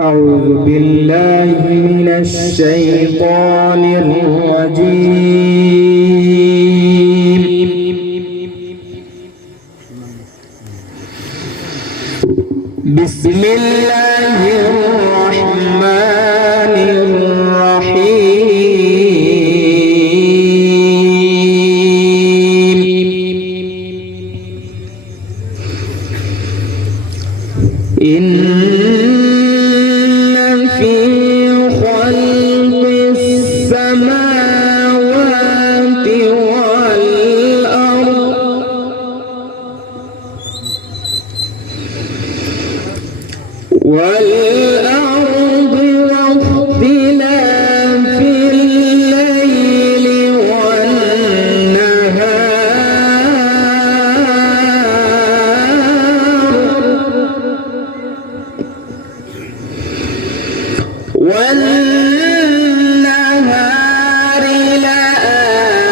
أعوذ بالله من الشيطان الرجيم. بسم الله الرحمن الرحيم. إن في خلق السماوات والأرض واختلاف الليل والنهار لآيات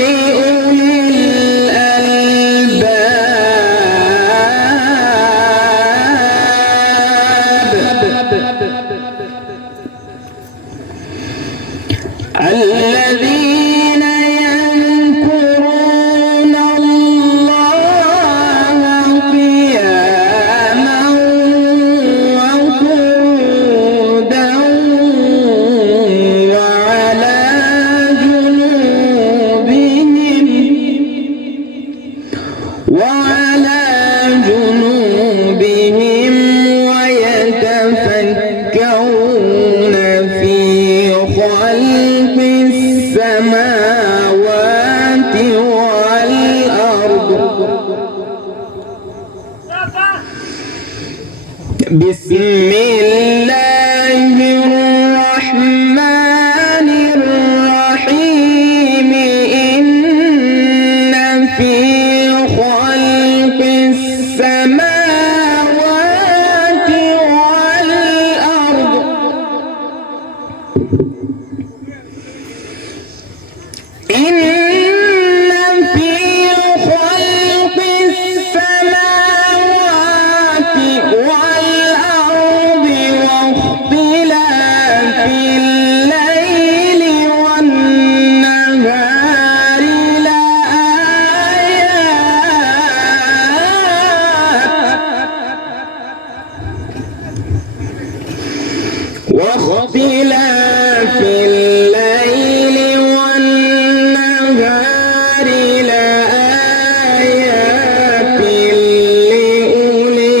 لأولي الألباب الذين يذكرون الله قياما وقعودا وعلى جنوبهم ويتفكرون في خلق السماوات والأرض. بسم الله الرحمن الرحيم. إن في خلق السماوات والأرض إن في خلق السماوات والأرض واختلاف الليل والنهار واختلاف الليل والنهار لآيات لأولي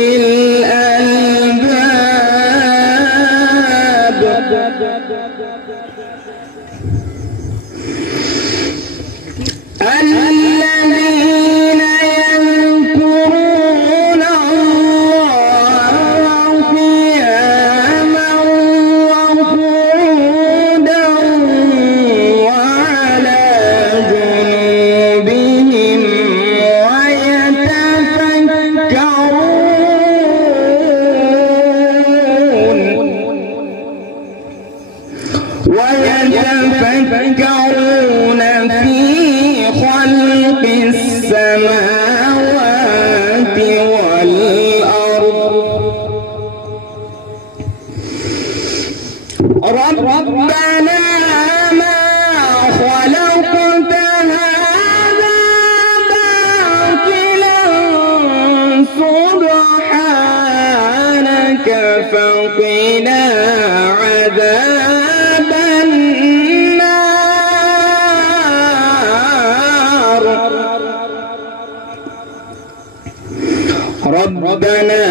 الألباب. الذين يذكرون الله قياما وقعودا وعلى جنوبهم ويتفكرون في خلق السماوات والأرض. ربنا ما خلقت هذا باطلا سبحانك فقنا عذاب النار. ربنا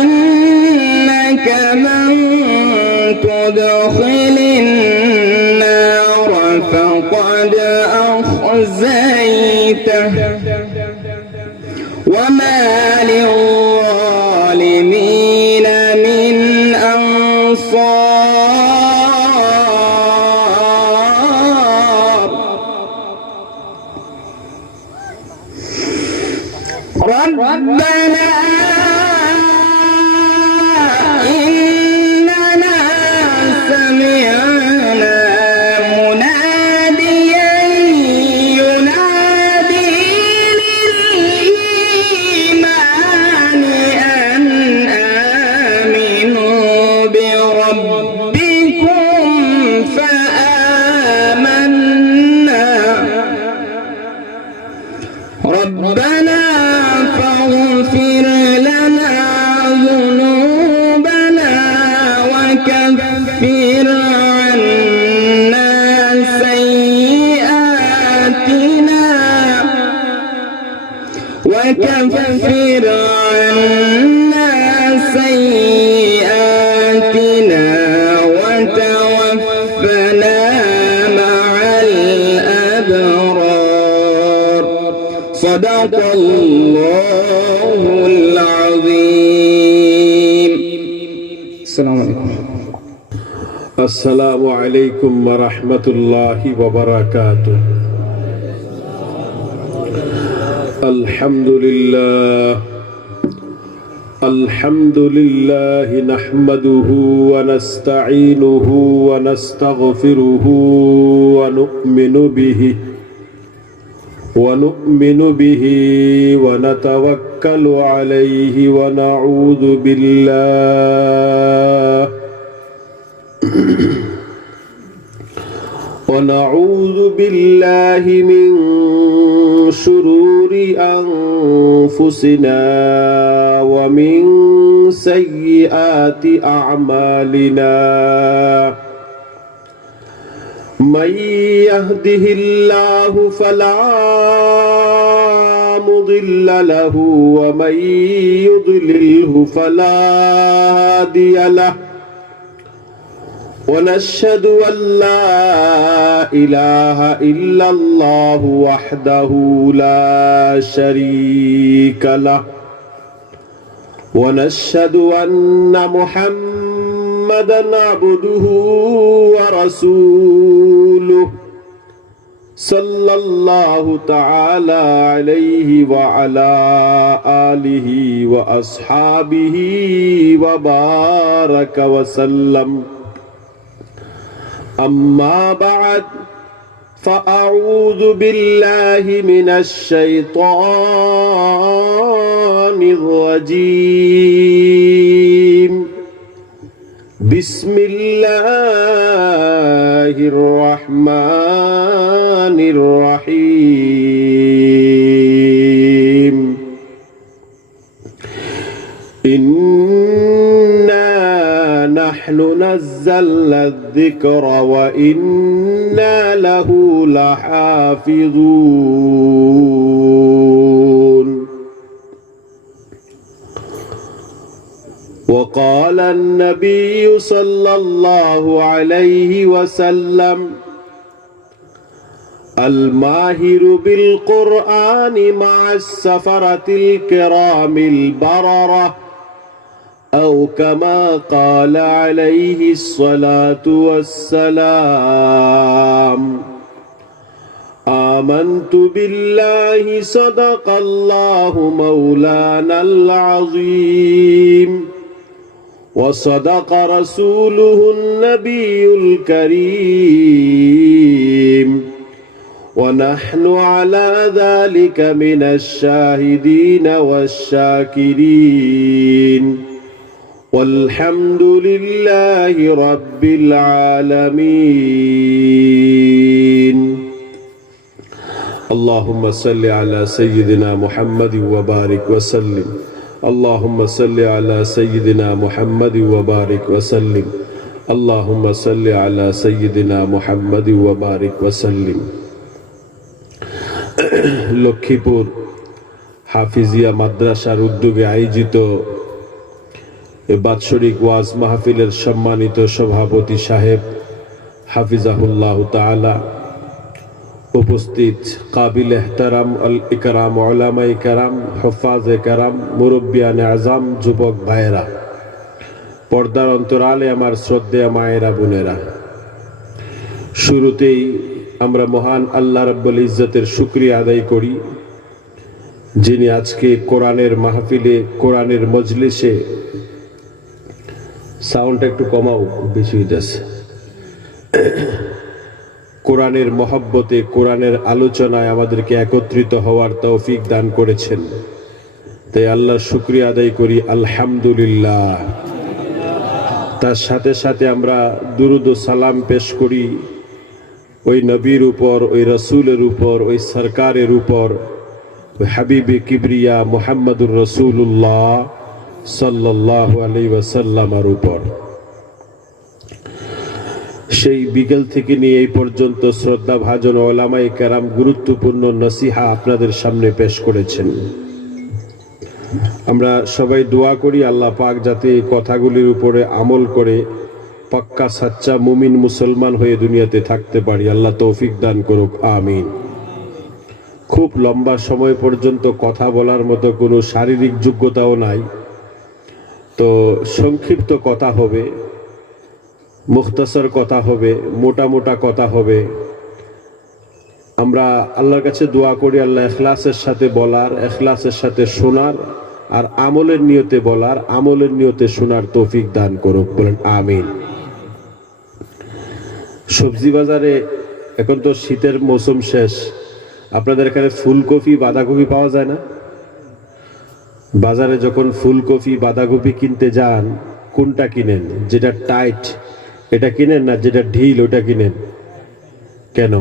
إنك من تدخل النار فقد أخزيته وما للظالمين من أنصار. ربنا إننا سمعنا مناديا ينادي ربنا فاغفر لنا ذنوبنا وكفر عنا سيئاتنا وتوفنا مع الأبرار صدق الله العظيم. السلام عليكم. السلام عليكم ورحمة الله وبركاته. الحمد لله نحمده ونستعينه ونستغفره ونؤمن به ونتوكل عليه ونعوذ بالله من شرور أنفسنا ومن سيئات أعمالنا. من يهده الله فلا مضل له ومن يضلله فلا هادي له. ونشهد أن لا إله إلا الله وحده لا شريك له. ونشهد أن محمدا عبده ورسوله صلى الله تعالى عليه وعلى آله وأصحابه وبارك وسلم. أما بعد فأعوذ بالله من الشيطان الرجيم. بسم الله الرحمن الرحيم. نحن نزلنا الذكر وإنا له لحافظون. وقال النبي صلى الله عليه وسلم: الماهر بالقرآن مع السفرة الكرام البررة، أو كما قال عليه الصلاة والسلام. آمنت بالله صدق الله مولانا العظيم، وصدق رسوله النبي الكريم، ونحن على ذلك من الشاهدين والشاكرين، والحمد لله رب العالمين. اللهم صل على سيدنا محمد وبارك وسلم. اللهم صل على سيدنا محمد وبارك وسلم. اللهم صل على سيدنا محمد وبارك وسلم. লক্ষ্মীপুর হাফিজিয়া মাদ্রাসার উদ্যোগে আয়োজিত বাৎসরিক ওয়াজ মাহফিলের সম্মানিত সভাপতি সাহেব হাফিজাহুল্লাহ তাআলা, উপস্থিত কাবিল এহতারাম আল ইকরাম উলামায়ে কেরাম, হুফাজে কেরাম, মুরব্বিয়ানে আযম, যুবক ভাইয়েরা, পর্দার অন্তরালে আমার শ্রদ্ধেয় মায়েরা বোনেরা, শুরুতেই আমরা মহান আল্লাহ রাব্বুল ইজ্জতের শুকরিয়া আদায় করি, যিনি আজকে কোরআনের মাহফিলে, কোরআনের মজলিসে, সাউন্ডটা একটু কমাও, বেশি হইতেছে, কোরআনের মহব্বতে, কোরআনের আলোচনায় আমাদেরকে একত্রিত হওয়ার তৌফিক দান করেছেন। তাই আল্লাহর শুকরিয়া আদায় করি, আলহামদুলিল্লাহ। তার সাথে সাথে আমরা দুরুদ ও সালাম পেশ করি ওই নবীর উপর, ওই রসুলের উপর, ওই সরকারের উপর হাবিবে কিবরিয়া মুহাম্মদুর রাসূলুল্লাহ সাল্লাল্লাহু আলাইহি ওয়াসাল্লামের উপর। সেই বিকেল থেকে নিয়ে এই পর্যন্ত শ্রদ্ধাভাজন ওলামায়ে কেরাম গুরুত্বপূর্ণ নসিহা আপনাদের সামনে পেশ করেছেন। আমরা সবাই দোয়া করি আল্লাহ পাক যাতে এই কথাগুলির উপরে আমল করে পাক্কা সাচ্চা মুমিন মুসলমান হয়ে দুনিয়াতে থাকতে পারি। আল্লাহ তৌফিক দান করুক, আমিন। খুব লম্বা সময় পর্যন্ত কথা বলার মতো কোনো শারীরিক যোগ্যতাও নাই, তো সংক্ষিপ্ত কথা হবে, মুখতাসর কথা হবে, মোটা মোটা কথা হবে। আমরা আল্লাহর কাছে দোয়া করি আল্লাহ ইখলাসের সাথে বলার, ইখলাসের সাথে শোনার, আর আমলের নিয়তে বলার, আমলের নিয়তে শোনার তৌফিক দান করুক, বলেন আমিন। সবজি বাজারে এখন তো শীতের মৌসুম শেষ, আপনাদের এখানে ফুলকপি বাঁধাকপি পাওয়া যায় না? বাজারে যখন ফুলকপি বাঁধাকপি কিনতে যান, কোনটা কিনেন? যেটা টাইট এটা কিনেন না যেটা ঢিল ওটা কিনেন? কেন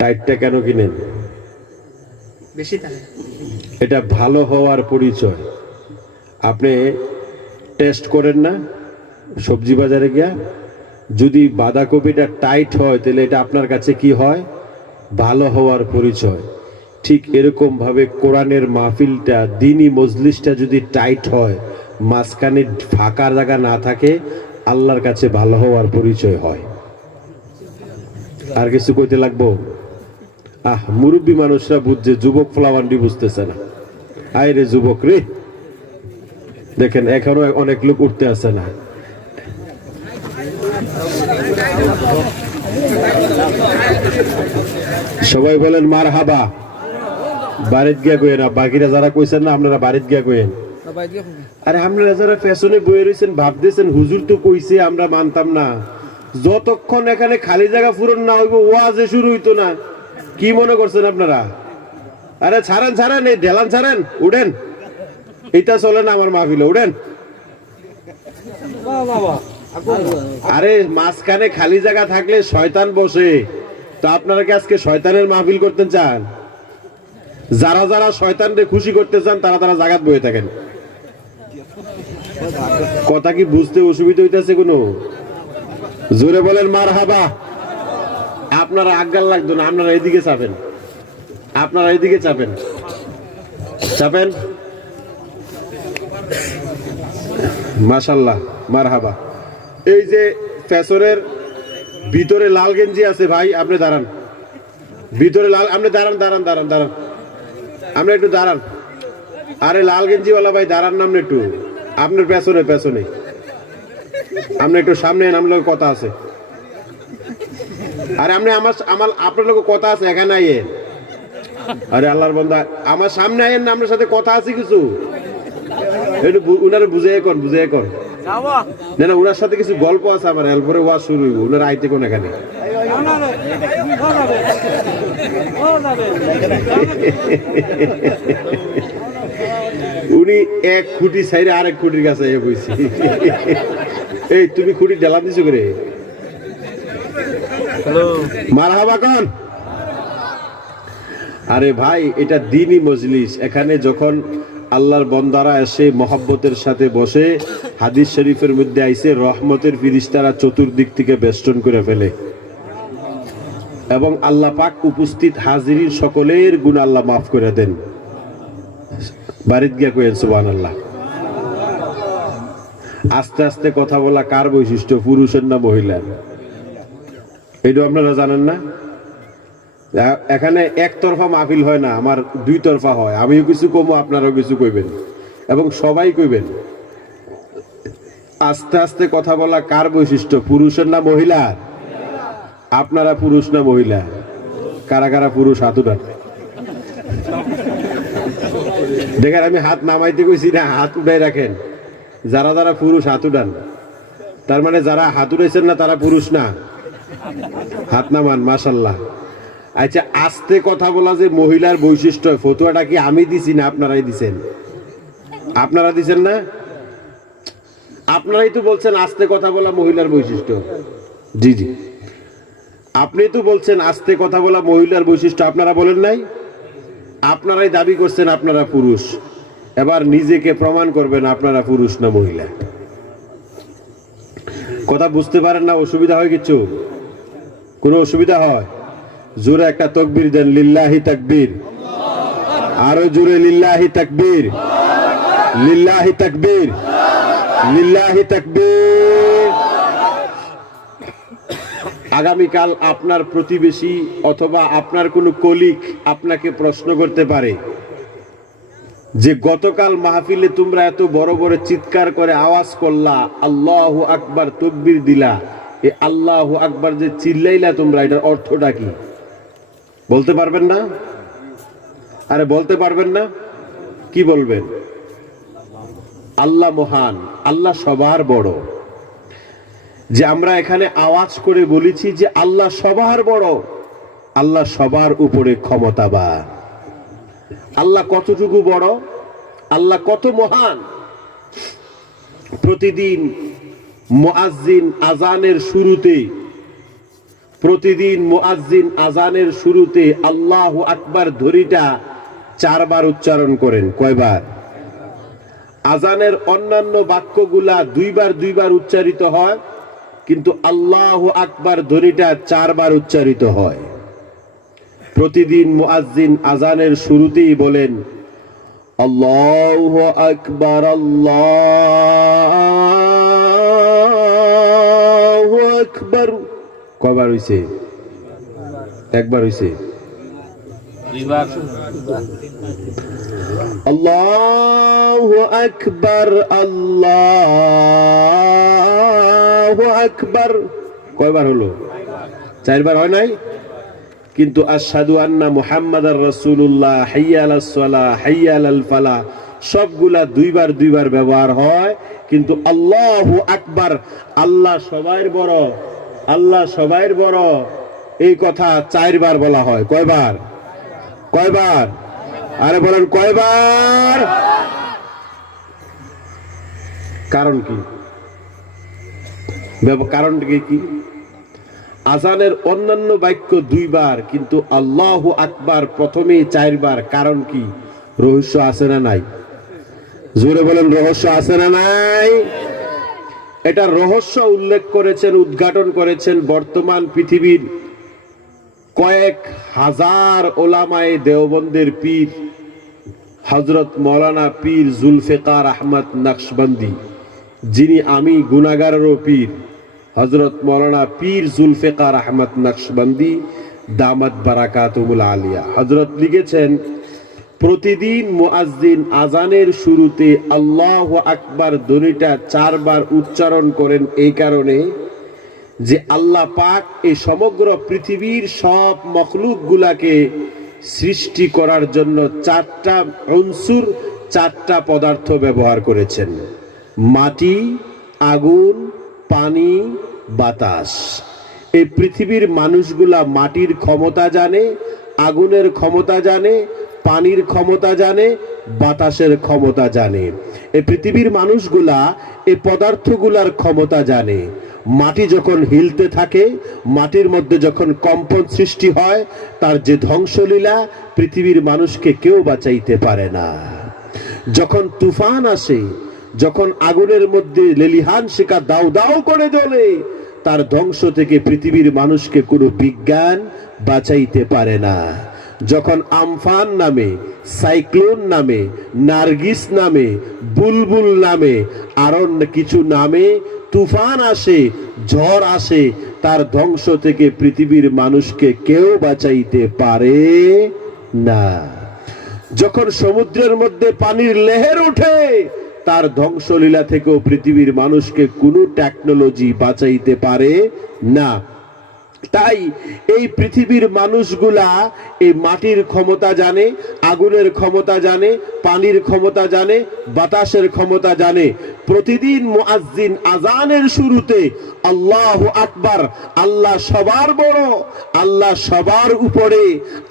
টাইটটা কেন কিনেন? এটা ভালো হওয়ার পরিচয়। আপনি টেস্ট করেন না সবজি বাজারে গিয়া? যদি বাঁধাকপিটা টাইট হয় তাহলে এটা আপনার কাছে কি হয়? ভালো হওয়ার পরিচয়। ঠিক এরকম ভাবে কোরআনের মাহফিলটা, দ্বীনি মজলিসটা যদি টাইট হয়, মাঝখানে ফাঁকা জায়গা না থাকে, আল্লাহর কাছে ভালো হওয়ার পরিচয় হয়। আর কিছু কইতে লাগবো? মুরব্বী মানুষরা বুঝছে, যুবক ফ্লাওয়ান্ডি বুঝতেছে না। আয় রে যুবক রে, দেখেন এখনো অনেক লোক উঠতে আসে না। সবাই বলেন মারহাবা। বাড়িতে গিয়া কইেন, বাকিরা যারা কইছেন না আপনারা বাড়িতে গিয়া কইেন। আরে আপনারা যারা ফ্যাশনে বয়ে রয়েছেন ভাবতেছেন হুজুর তো কইছে আমরা মানতাম না, যতক্ষণ এখানে খালি জায়গা পূরণ না হইব ওয়াজে শুরু হইতো না। কি মনে করছেন আপনারা? আরে ছাড়েন ছাড়েন, এই ঢেলান ছাড়েন, উঠেন। এটা চলে না আমার মাহফিলে, উঠেন। আরে মাঝখানে খালি জায়গা থাকলে শয়তান বসে, তো আপনারা কি আজকে শয়তানের মাহফিল করতে চান? যারা যারা শয়তানকে খুশি করতে চান তারা তারা জায়গা বয়ে থাকেন। কথা কি বুঝতে অসুবিধা হইতেছে কোনো? জোরে বলেন মারহাবা। আপনারা আজ্ঞাল লাগতো না, আপনারা এইদিকে চাপেন, আপনারা এইদিকে চাপেন, চাপেন। মাশাআল্লাহ, মারহাবা। এই যে ফ্যাশনের ভিতরে লাল গেঞ্জি আছে ভাই, আপনি দাঁড়ান। ভিতরে লাল, আপনি দাঁড়ান দাঁড়ান দাঁড়ান দাঁড়ান, আপনি একটু দাঁড়ান। আরে লাল গেঞ্জিওয়ালা ভাই দাঁড়ান না, আপনি একটু, আপনার পেছনে পেছনে, আপনি একটু সামনে এন, আমার লোক কথা আছে। আরে আপনি আমার আপনার লোক কথা আছে, এখানে আইয়েন। আরে আল্লাহর বান্দা, আমার সামনে আইয়েন না, আপনার সাথে কথা আছে কিছু। একটু উনারে বুঝাই কর, বুঝাই কর। না না, উনার সাথে কিছু গল্প আছে আমার, এরপরে ওয়াজ শুরু হইব। উনার আইতে কোন এখানে? উনি এক খুঁটি সাইডে আরেক খুঁটির কাছে বইছি। এই তুমি খুঁটি ঢেলা দিছো করে? মারহাবা কোন? আরে ভাই, এটা দ্বীনি মজলিস। এখানে যখন আল্লাহর বন্দারা এসে মহব্বতের সাথে বসে, হাদিস শরীফের মধ্যে আইছে রহমতের ফিরিস্তারা চতুর্দিক থেকে বেষ্টন করে ফেলে, এবং আল্লাহ পাক উপস্থিত হাজিরির সকলের গুনাহ আল্লাহ মাফ করে দেন। বাড়িতে গিয়া কইেন সুবহানাল্লাহ। আস্তে আস্তে কথা বলা কার বৈশিষ্ট্য? পুরুষের না মহিলার? এটা আপনারা জানেন না? এখানে একতরফা মাহফিল হয় না, আমার দুই তরফা হয়। আমিও কিছু কমো, আপনারাও কিছু কইবেন, এবং সবাই কইবেন। আস্তে আস্তে কথা বলা কার বৈশিষ্ট্য? পুরুষের না মহিলার? আপনারা পুরুষ না মহিলা? কারা কারা পুরুষ? হাত উঠান। দেখেন, আমি হাত নামাইতে কইছি না, হাত উঠাই রাখেন। যারা যারা পুরুষ হাত উঠান। তার মানে যারা হাত উঠাইছেন না তারা পুরুষ না? হাত নামান, মাশাআল্লাহ। আচ্ছা, আস্তে কথা বলা যে মহিলার বৈশিষ্ট্য, ফতুয়াটা কি আমি দিছি না আপনারাই দিছেন? আপনারা দিছেন না? আপনারাই তো বলছেন আস্তে কথা বলা মহিলার বৈশিষ্ট্য। জি জি। আপনি তো বলছেন আস্তে কথা বলা মহিলার বৈশিষ্ট্য, আপনারা বলেন নাই? আপনারাই দাবি করছেন আপনারা পুরুষ, এবার নিজেকে প্রমাণ করবেন আপনারা পুরুষ না মহিলা। কথা বুঝতে পারেন না? অসুবিধা হয় কিছু? কোনো অসুবিধা হয়? জোরে একটা তাকবীর দেন, লিল্লাহি তাকবীর। আরো জোরে লিল্লাহি তাকবীর, লিল্লাহি তাকবীর, লিল্লাহি তাকবীর। আগামীকাল আপনার প্রতিবেশী অথবা আপনার কোনো কলিগ আপনাকে প্রশ্ন করতে পারে যে গতকাল মাহফিলে তোমরা এত বড় বড় চিৎকার করে আওয়াজ করলা, আল্লাহু আকবার তাকবীর দিলা, এই আল্লাহু আকবার যে চিল্লাইলা তোমরা, এটার অর্থটা কি? বলতে পারবেন না? আরে বলতে পারবেন না? কি বলবেন? আল্লাহ মহান, আল্লাহ সবার বড়। যে আমরা এখানে আওয়াজ করে বলেছি যে আল্লাহ সবার বড়, আল্লাহ সবার উপরে ক্ষমতাবান। আল্লাহ কতটুকু বড়, আল্লাহ কত মহান। প্রতিদিন মুয়াজ্জিন আজানের শুরুতে, প্রতিদিন মুয়াজ্জিন আজানের শুরুতে আল্লাহু আকবার ধ্বনিটা 4 বার উচ্চারণ করেন। কয়বার? আজানের অন্যান্য বাক্যগুলা 2 বার উচ্চারিত হয়, কিন্তু আল্লাহু আকবার ধ্বনিটা 4 বার উচ্চারিত হয়। প্রতিদিন মুয়াজ্জিন আজানের শুরুতেই বলেন আল্লাহু আকবার, আল্লাহু আকবার। কয়বার হইছে? একবার হইছে? আল্লাহু আকবার, আল্লাহু আকবার। কয়বার হলো? 4 বার হয় নাই? কিন্তু আশহাদু আন্না মুহাম্মাদার রাসূলুল্লাহ, হাইয়া আলাস সালাহ, হাইয়া আলাল ফালাহ সবগুলা 2 বার ব্যবহার হয়, কিন্তু আল্লাহু আকবার, আল্লাহ সবার বড়, আল্লাহ সবার বড়, এই কথা 4 বার বলা হয়। কয়বার? কয়বার? আরে বলেন কয়বার? কারণ কি? কারণটা কি? আজানের অন্যান্য বাক্য 2 বার, কিন্তু আল্লাহু আকবার প্রথমেই 4 বার। কারণ কি? রহস্য আছে না নাই? জোরে বলেন, রহস্য আছে না নাই? এটা রহস্য উল্লেখ করেছেন, উদ্ঘাটন করেছেন বর্তমান পৃথিবীর কয়েক হাজার ওলামায়ে দেওবন্দের পীর হযরত মাওলানা পীর জুলফিকার আহমদ নকশবন্দি, যিনি আমি গুনাহগারেরও পীর, হযরত মাওলানা পীর জুলফিকার আহমদ নকশবন্দি দামাত বারাকাতুহুল আলিয়া। হযরত লিখেছেন প্রতিদিন মুয়াজ্জিন আজানের শুরুতে আল্লাহু আকবার ধ্বনিটা 4 বার উচ্চারণ করেন এই কারণে যে আল্লাহ পাক এই সমগ্র পৃথিবীর সব মখলুকগুলাকে সৃষ্টি করার জন্য 4টা উনসুর, 4টা পদার্থ ব্যবহার করেছেন: মাটি, আগুন, পানি, বাতাস। এই পৃথিবীর মানুষগুলা মাটির ক্ষমতা জানে, আগুনের ক্ষমতা জানে, পানির ক্ষমতা জানে, বাতাসের ক্ষমতা জানে। এই পৃথিবীর মানুষগুলা এই পদার্থগুলার ক্ষমতা জানে। মাটি যখন হিলতে থাকে, মাটির মধ্যে যখন কম্পন সৃষ্টি হয়, তার যে ধ্বংসলীলা পৃথিবীর মানুষকে কেউ বাঁচাইতে পারে না। যখন তুফান আসে, যখন আগুনের মধ্যে লেলিহান শিখা দাউ দাউ করে জ্বলে, তার ধ্বংস থেকে পৃথিবীর মানুষকে কোনো বিজ্ঞান বাঁচাইতে পারে না। যখন আমফান নামে, সাইক্লোন নামে, নার্গিস নামে, বুলবুল নামে, আরো কিছু নামে তুফান আসে, ঝড় আসে, তার ধ্বংস থেকে পৃথিবীর মানুষকে কেউ বাঁচাইতে পারে না। যখন সমুদ্রের মধ্যে পানির লেহের ওঠে, তার ধ্বংসলীলা থেকেও পৃথিবীর মানুষকে কোনো টেকনোলজি বাঁচাইতে পারে না। তাই এই পৃথিবীর মানুষগুলা এই মাটির ক্ষমতা জানে, আগুনের ক্ষমতা জানে, পানির ক্ষমতা জানে, বাতাসের ক্ষমতা জানে। প্রতিদিন মুয়াজ্জিন আজানের শুরুতে আল্লাহু আকবার, আল্লাহ সবার বড়, আল্লাহ সবার উপরে,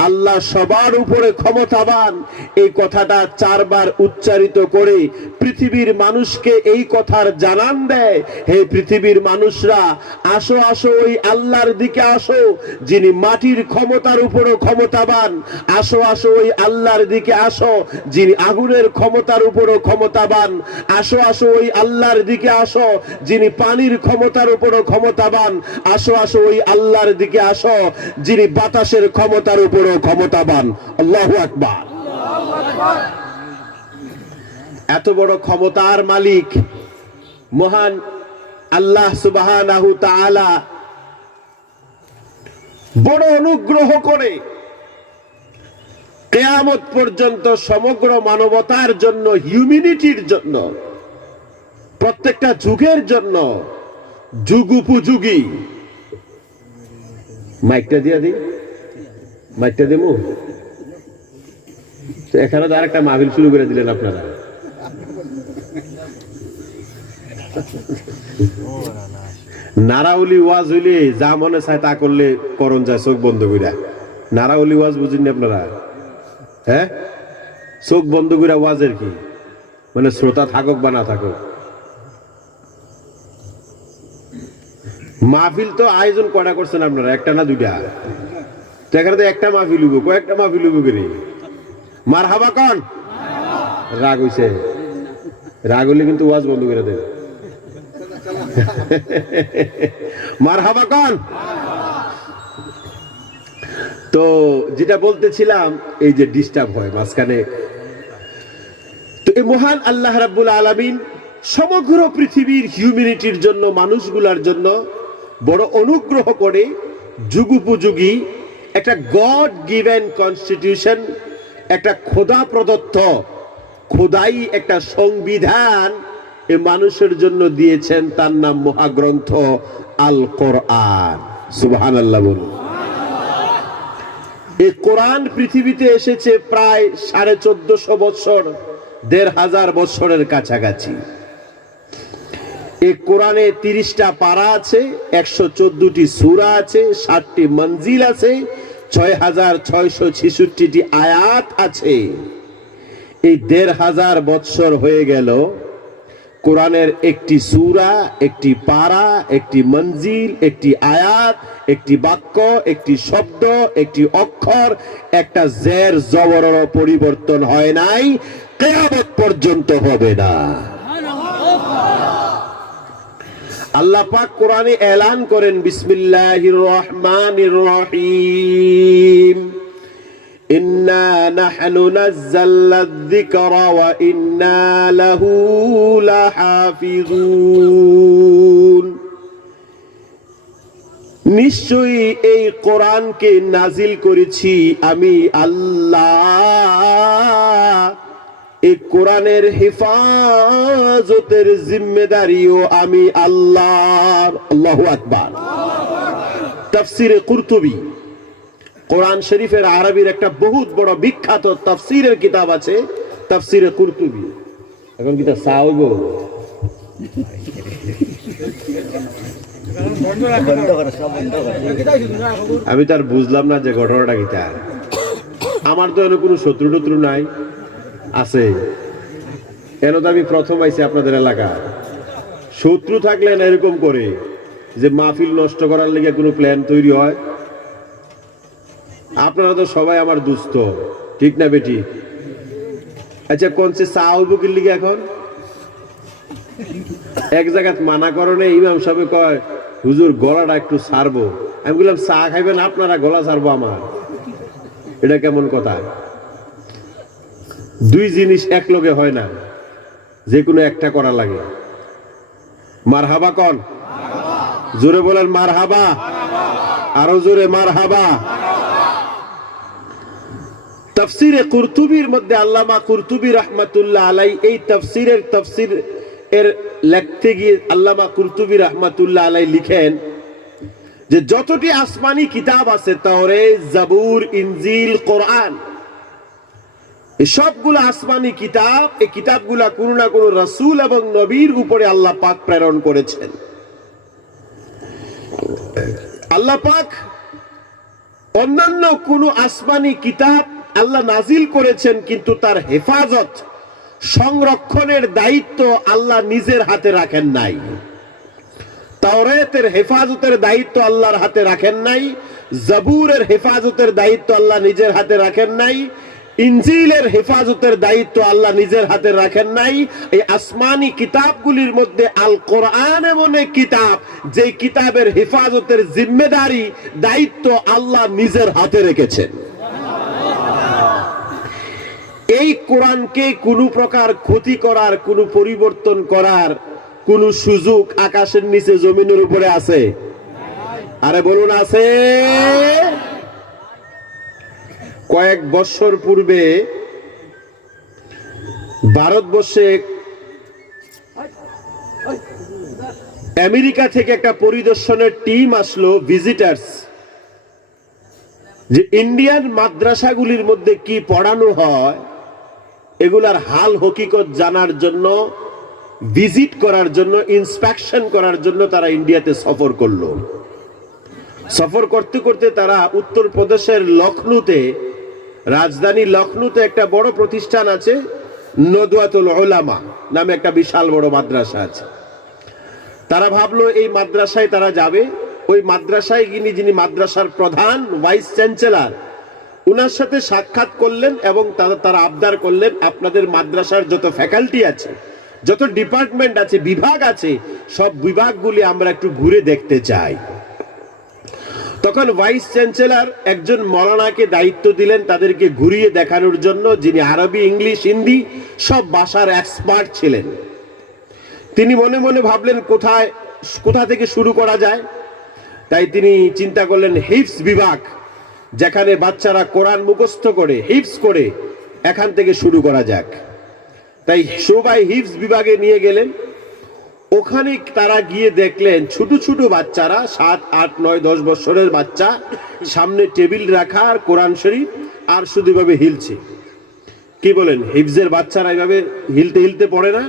আল্লাহ সবার উপরে ক্ষমতাবান, এই কথাটা 4 বার উচ্চারিত করে পৃথিবীর মানুষকে এই কথার জানান দেয়, হে পৃথিবীর মানুষরা, আসো আসো ওই আল্লাহর দিকে আসো যিনি মাটির ক্ষমতার উপরও ক্ষমতাবান, আসো আসো ওই আল্লাহর দিকে আসো যিনি আগুনের ক্ষমতার উপরও ক্ষমতাবান, আসো আসো ওই আল্লাহর দিকে আসো যিনি পানির ক্ষমতার উপরও ক্ষমতাবান, আসো আসো ওই আল্লাহর দিকে আসো যিনি বাতাসের ক্ষমতার উপরও ক্ষমতাবান। আল্লাহু আকবার। এত বড় ক্ষমতার মালিক মহান আল্লাহ সুবহানাহু তাআলা বড় অনুগ্রহ করে কিয়ামত পর্যন্ত সমগ্র মানবতার জন্য, হিউম্যানিটির জন্য, প্রত্যেকটা যুগের জন্য যুগ উপযোগী, মাইকটা দিয়া দিই, মাইকটা দেবো এখানে তো আরেকটা মাহফিল শুরু করে দিলেন আপনারা। নারাউলি ওয়াজ হইলে যা মনে চায় তা করলে করণ যায় চোখ বন্ধ কইরা। নারাউলি ওয়াজ বুঝেননি আপনারা? হ্যাঁ, চোখ বন্ধ কইরা ওয়াজের কি মানে? শ্রোতা থাকুক বা না থাকুক। মাহফিল তো আয়োজন কয়টা করছেন আপনারা? একটা না দুইটা? তো এখানে তো একটা মাহফিল হইব, কয়েকটা মাহফিল হইব করে। মারহাবা কন। রাগ হইছে? রাগ হইলে কিন্তু ওয়াজ বন্ধ করে দেবে। মারহাবা কন। তো যেটা বলতেছিলাম, এই যে ডিস্টার্ব হয় মাঝখানে, তো এই মহান আল্লাহ রাব্বুল আলামিন সমগ্র পৃথিবীর হিউম্যানিটির জন্য, মানুষগুলার জন্য বড় অনুগ্রহ করে যুগোপযোগী একটা গড গিভেন কনস্টিটিউশন, একটা খোদা প্রদত্ত, খোদাই একটা সংবিধান এই মানুষের জন্য দিয়েছেন। তার নাম মহাগ্রন্থ আল কোরআন। সুবহানাল্লাহ বলুন। এই কোরআন পৃথিবীতে এসেছে প্রায় 1450 বছর, 1500 বছরের কাছাকাছি। এই কোরআনে 30টা পারা আছে, 114টি সূরা আছে, 60টি মঞ্জিল আছে, 6666টি আয়াত আছে। এই 1500 বছর হয়ে গেল, কোরআনের একটি সূরা, একটি পারা, একটি মঞ্জিল, একটি আয়াত, একটি বাক্য, একটি শব্দ, একটি অক্ষর, একটা জের জবরের পরিবর্তন হয় নাই, কিয়ামত পর্যন্ত হবে না। আল্লাহ পাক কোরআনে এলান করেন, বিসমিল্লাহির রহমানির রহিম, ইন্না নাহনু নাযালনা যিকরা ওয়া ইন্না লাহু লাহাফিজুন। নিশ্চয়ই এই কোরআনকে নাজিল করেছি আমি আল্লাহ, এই কোরআনের হেফাজতের জিম্মেদারিও আমি আল্লাহর। আল্লাহু আকবার। তাফসীরে কুরতুবী, কোরআন শরীফের আরবির একটা বহুত বড় বিখ্যাত তাফসীরের কিতাব আছে, তাফসীরে কুরতুবী। এখন কিটা সাউব আমি তার বুঝলাম না যে ঘটনাটা কিটা। আমার তো এনে কোনো শত্রু টত্রু নাই, আছে এন তো আমি প্রথম আইছি আপনাদের এলাকা। শত্রু থাকলে না এরকম করে যে মাহফিল নষ্ট করার লেগে কোনো প্ল্যান তৈরি হয়। আপনারা তো সবাই আমার দুস্থ, ঠিক না বেটি? আচ্ছা, কোন সে সাহাবুকের লিগে এখন এক জায়গায় মানা করণে ইমাম সাহেব কয়, হুজুর গলাটা একটু ছাড়বো। আমি বললাম, চা খাইবেন আপনারা, গলা ছাড়বো আমার? এটা কেমন কথা? দুই জিনিস এক লগে হয় না, যে কোনো একটা করা লাগে। মারহাবা কন। জোরে বলেন মারহাবা, আরো জোরে মারহাবা। তাফসীরে কুরতুবীর মধ্যে আল্লামা কুরতুবী রাহমাতুল্লাহ আলাইহি এই তাফসীর এর লিখতে গিয়ে আল্লামা কুরতুবী রাহমাতুল্লাহ আলাইহি লিখেন যে যতটি আসমানি কিতাব আছে, তাওরাত, জাবুর, ইনজিল, কোরআন, এই সবগুলো আসমানি কিতাব, এই কিতাবগুলা কোনো না কোনো রাসূল এবং নবীর উপরে আল্লাহ পাক প্রেরণ করেছেন। আল্লাহ পাক অন্যান্য কোন আসমানি কিতাব আল্লাহ নাজিল করেছেন, কিন্তু তার হেফাজত সংরক্ষণের দায়িত্ব আল্লাহ নিজের হাতে রাখেন নাই। তাওরাতের হেফাজতের দায়িত্ব আল্লাহর হাতে রাখেন নাই, জাবুরের হেফাজতের দায়িত্ব আল্লাহ নিজের হাতে রাখেন নাই, ইনজিলের হেফাজতের দায়িত্ব আল্লাহ নিজের হাতে রাখেন নাই। এই আসমানি কিতাবগুলির মধ্যে আল কোরআন এমন এক কিতাব, যে কিতাবের হেফাজতের জিম্মেদারি দায়িত্ব আল্লাহ নিজের হাতে রেখেছেন। এই কোরআনকে কোনো প্রকার ক্ষতি করার, কোনো পরিবর্তন করার কোন সুযোগ আকাশের নিচে জমিনের উপরে আছে? আরে বলুন, আছে? কয়েক বছর পূর্বে ভারতবর্ষে আমেরিকা থেকে একটা পরিদর্শনের টিম আসলো, ভিজিটার্স, যে ইন্ডিয়ান মাদ্রাসাগুলির মধ্যে কি পড়ানো হয় এগুলার হাল হকিকত জানার জন্য, ভিজিট করার জন্য, ইন্সপেকশন করার জন্য তারা ইন্ডিয়াতে সফর করলো। সফর করতে করতে তারা উত্তরপ্রদেশের লখনউতে, রাজধানী লখনউতে একটা বড় প্রতিষ্ঠান আছে, নদওয়াতুল উলামা নামে একটা বিশাল বড় মাদ্রাসা আছে। তারা ভাবলো এই মাদ্রাসায় তারা যাবে। ওই মাদ্রাসায় যিনি মাদ্রাসার প্রধান, ভাইস চ্যান্সেলর, উনার সাথে সাক্ষাৎ করলেন এবং তারা আবদার করলেন, আপনাদের মাদ্রাসার যত ফ্যাকাল্টি আছে, যত ডিপার্টমেন্ট আছে, বিভাগ আছে, সব বিভাগগুলি আমরা একটু ঘুরে দেখতে চাই। তখন ভাইস চ্যান্সেলর একজন মৌলানাকে দায়িত্ব দিলেন তাদেরকে ঘুরিয়ে দেখানোর জন্য, যিনি আরবি, ইংলিশ, হিন্দি সব ভাষার এক্সপার্ট ছিলেন। তিনি মনে মনে ভাবলেন কোথা থেকে শুরু করা যায়। তাই তিনি চিন্তা করলেন হিফজ বিভাগ, যেখানে বাচ্চারা কোরআন মুখস্থ করে, হিফজ করে, এখান থেকে শুরু করা যাক। তাই সবাই হিফজ বিভাগে নিয়ে গেলেন। ওখানে তারা গিয়ে দেখলেন ছোট ছোট বাচ্চারা, 7, 8, 9, 10 বছরের বাচ্চা, সামনে টেবিল রাখা আর কোরআন শরীফ, আর শুধু এভাবে হিলছে। কি বলেন, হিফজের বাচ্চারা এভাবে হিলতে হিলতে পড়ে না,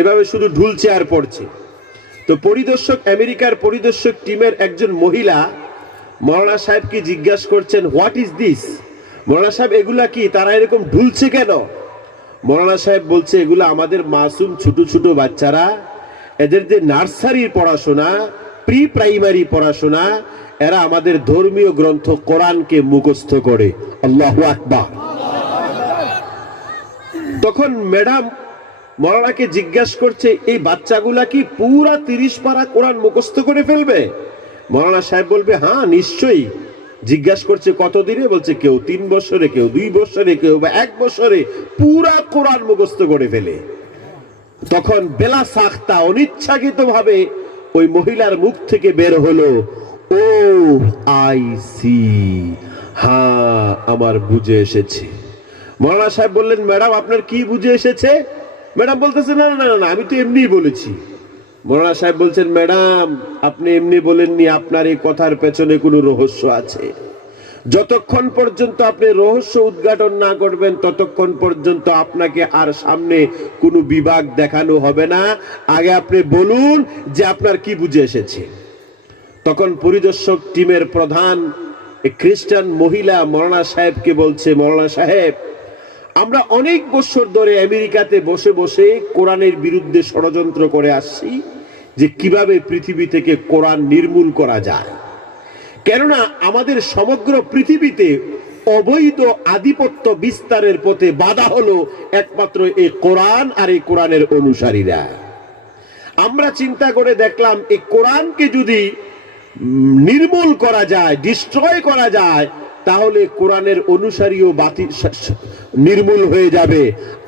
এভাবে শুধু ঢুলছে আর পড়ছে। তো পরিদর্শক, আমেরিকার পরিদর্শক টিমের একজন মহিলা মৌলানা সাহেবকে জিজ্ঞাসা করছেন, হোয়াট ইজ দিস? মৌলানা সাহেব, এগুলা কি? তারা এরকম ঢুলছে কেন? মৌলানা সাহেব বলছে, এগুলো আমাদের মাসুম ছোট ছোট বাচ্চারা, এদের যে নার্সারির পড়াশোনা, প্রি প্রাইমারি পড়াশোনা, এরা আমাদের ধর্মীয় গ্রন্থ কোরআনকে মুখস্থ করে। আল্লাহু আকবার। তখন ম্যাডাম মৌলানাকে জিজ্ঞাসা করছে, এই বাচ্চাগুলা কি পুরা 30 পারা কোরআন মুখস্থ করে ফেলবে? মৌলানা সাহেব বলবে, হ্যাঁ নিশ্চয়ই। জিজ্ঞাসা করছে কতদিনে? বলছে কেউ 3 বছরে, কেউ 2 বছরে, কেউ বা 1 বছরে পুরা কোরআন মুখস্থ করে ফেলে। তখন বেলা সাখতা, অনিচ্ছাকৃত ভাবে ওই মহিলার মুখ থেকে বের হলো, ও আই সি, হ্যাঁ আমার বুঝে এসেছে। মৌলানা সাহেব বললেন, ম্যাডাম আপনার কি বুঝে এসেছে? ম্যাডাম বলতেছে, না না না, আমি তো এমনি বলেছি। মৌলানা সাহেব বলছেন, ম্যাডাম আপনি এমনি বলেননি, আপনার এই কথার পেছনে কোনো রহস্য আছে। যতক্ষণ পর্যন্ত আপনি রহস্য উদ্ঘাটন না করবেন, ততক্ষণ পর্যন্ত আপনাকে আর সামনে কোনো বিভাগ দেখানো হবে না। আগে আপনি বলুন যে আপনার কি বুঝে এসেছে। তখন পরিদর্শক টিমের প্রধান খ্রিস্টান মহিলা মৌলানা সাহেবকে বলছে, মৌলানা সাহেব, আমরা অনেক বছর ধরে আমেরিকাতে বসে বসে কোরআনের বিরুদ্ধে ষড়যন্ত্র করে আসছি, যে কিভাবে পৃথিবী থেকে কোরআন নির্মূল করা যায়। কেননা আমাদের সমগ্র পৃথিবীতে অবৈধ আধিপত্য বিস্তারের পথে বাধা হলো একমাত্র এই কোরআন আর এই কোরআনের অনুসারীরা। আমরা চিন্তা করে দেখলাম, এই কোরআনকে যদি নির্মূল করা যায়, ডিস্ট্রয় করা যায়, তাহলে কোরআনের অনুসারীও নির্মূল হয়ে যাবে।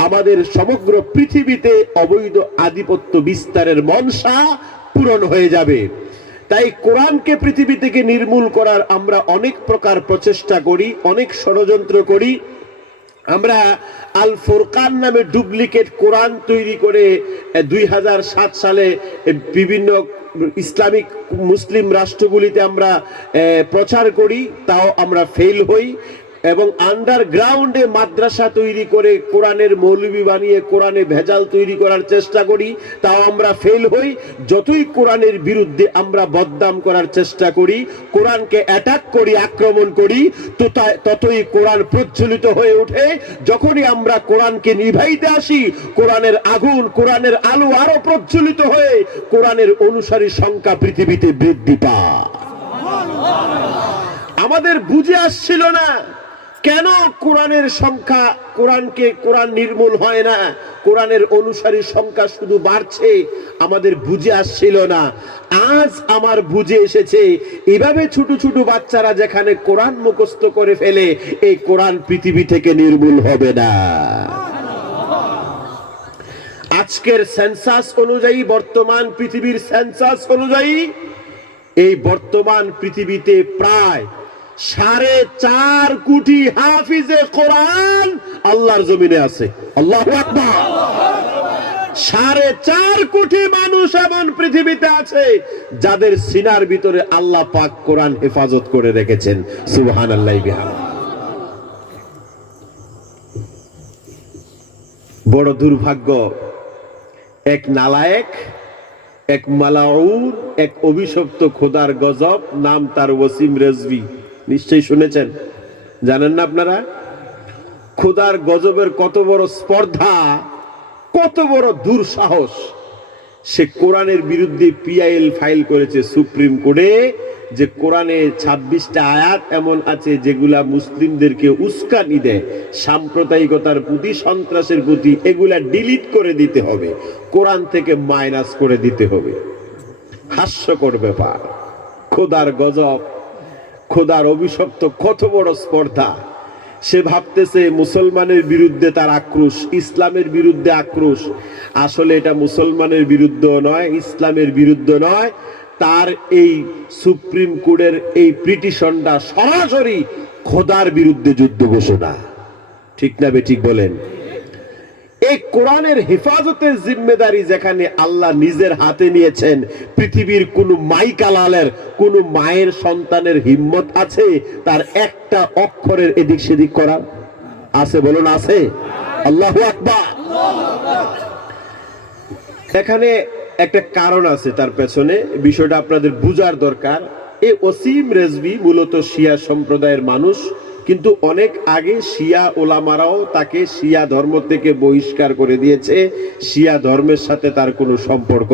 আমাদের সমগ্র পৃথিবীতে অবৈধ আধিপত্য বিস্তারের মনসা পূরণ হয়ে যাবে। তাই কোরআনকে পৃথিবী থেকে নির্মূল করার আমরা অনেক প্রকার প্রচেষ্টা করি, অনেক ষড়যন্ত্র করি। আমরা আল ফুরকান নামে ডুপ্লিকেট কোরআন তৈরি করে 2007 সালে বিভিন্ন ইসলামিক মুসলিম রাষ্ট্রগুলিতে আমরা প্রচার করি, তাও আমরা ফেল হই। এবং আন্ডারগ্রাউন্ডে মাদ্রাসা তৈরি করে কোরআনের মৌলবি বানিয়ে কোরআনে ভেজাল তৈরি করার চেষ্টা করি, তাও আমরা ফেল হই। যতই কোরআনের বিরুদ্ধে আমরা বদনাম করার চেষ্টা করি, কোরআনকে অ্যাটাক করি, আক্রমণ করি, তো ততই কোরআন প্রজ্বলিত হয়ে ওঠে। যখনই আমরা কোরআনকে নিভাইতে আসি, কোরআনের আগুন, কোরআনের আলো আরো প্রজ্বলিত হয়ে কোরআনের অনুসারীর সংখ্যা পৃথিবীতে বৃদ্ধি পায়। আমাদের বুঝে আসছিল না কেন কোরআনের সংখ্যা, কোরআন নির্মূল হয় না, কোরআনের অনুসারীর সংখ্যা শুধু বাড়ছে। আমাদের বুঝে আসছিল না। আজ আমার বুঝে এসেছে, এভাবে ছোট ছোট বাচ্চারা যেখানে কোরআন মুখস্থ করে ফেলে, এই কোরআন পৃথিবী থেকে নির্মূল হবে না। আজকের সেন্সাস অনুযায়ী, বর্তমান পৃথিবীর সেন্সাস অনুযায়ী, এই বর্তমান পৃথিবীতে প্রায় 4.5 কোটি হাফিজে কোরআন আল্লাহর জমিনে আছে। আল্লাহু আকবার। 4.5 কোটি মানুষ এমন পৃথিবীতে আছে যাদের সিনার ভিতরে আল্লাহ পাক কোরআন হেফাজত করে রেখেছেন। সুবহানাল্লাহ। বড় দুর্ভাগ্য, এক নালায়েক, এক মালাউন, এক অভিশপ্ত খোদার গজব, নাম তার ওয়াসিম রেজভী। নিশ্চয়ই শুনেছেন, জানেন না আপনারা? খোদার গজবের কত বড় স্পর্ধা, কত বড় দুঃসাহস। সে কোরআনের বিরুদ্ধে পিআইএল ফাইল করেছে সুপ্রিম কোর্টে, যে কোরআনে 26টা আয়াত এমন আছে যেগুলা মুসলিমদেরকে উস্কানি দেয়, সাম্প্রদায়িকতার প্রতি, সন্ত্রাসের প্রতি, এগুলা ডিলিট করে দিতে হবে, কোরআন থেকে মাইনাস করে দিতে হবে। হাস্যকর ব্যাপার। খোদার গজব, খোদার অভিশপ্ত কত বড় স্পর্ধা। সে ভাবতেছে মুসলমানের বিরুদ্ধে তার আক্রোশ, ইসলামের বিরুদ্ধে আক্রোশ। আসলে এটা মুসলমানের বিরুদ্ধে নয়, ইসলামের বিরুদ্ধে নয়, তার এই সুপ্রিম কোর্টের এই পিটিশনটা সরাসরি খোদার বিরুদ্ধে যুদ্ধ ঘোষণা। ঠিক না বেঠিক বলেন? এই কোরআনের হেফাজতের জিম্মেদারি যেখানে আল্লাহ নিজের হাতে নিয়েছেন, পৃথিবীর কোন মাইকালালের, কোন মায়ের সন্তানের হিম্মত আছে তার একটা অক্ষরের এদিক সেদিক করা? আছে? বলুন আছে? আল্লাহু আকবার। এখানে একটা কারণ আছে তার পেছনে, বিষয়টা আপনাদের বুঝার দরকার। এই ওসিম রেজভী মূলত শিয়া সম্প্রদায়ের মানুষ, কিন্তু অনেক আগে শিয়া ওলামারাও তাকে শিয়া ধর্ম থেকে বহিষ্কার করে দিয়েছে। শিয়া ধর্মের সাথে তার কোনো সম্পর্ক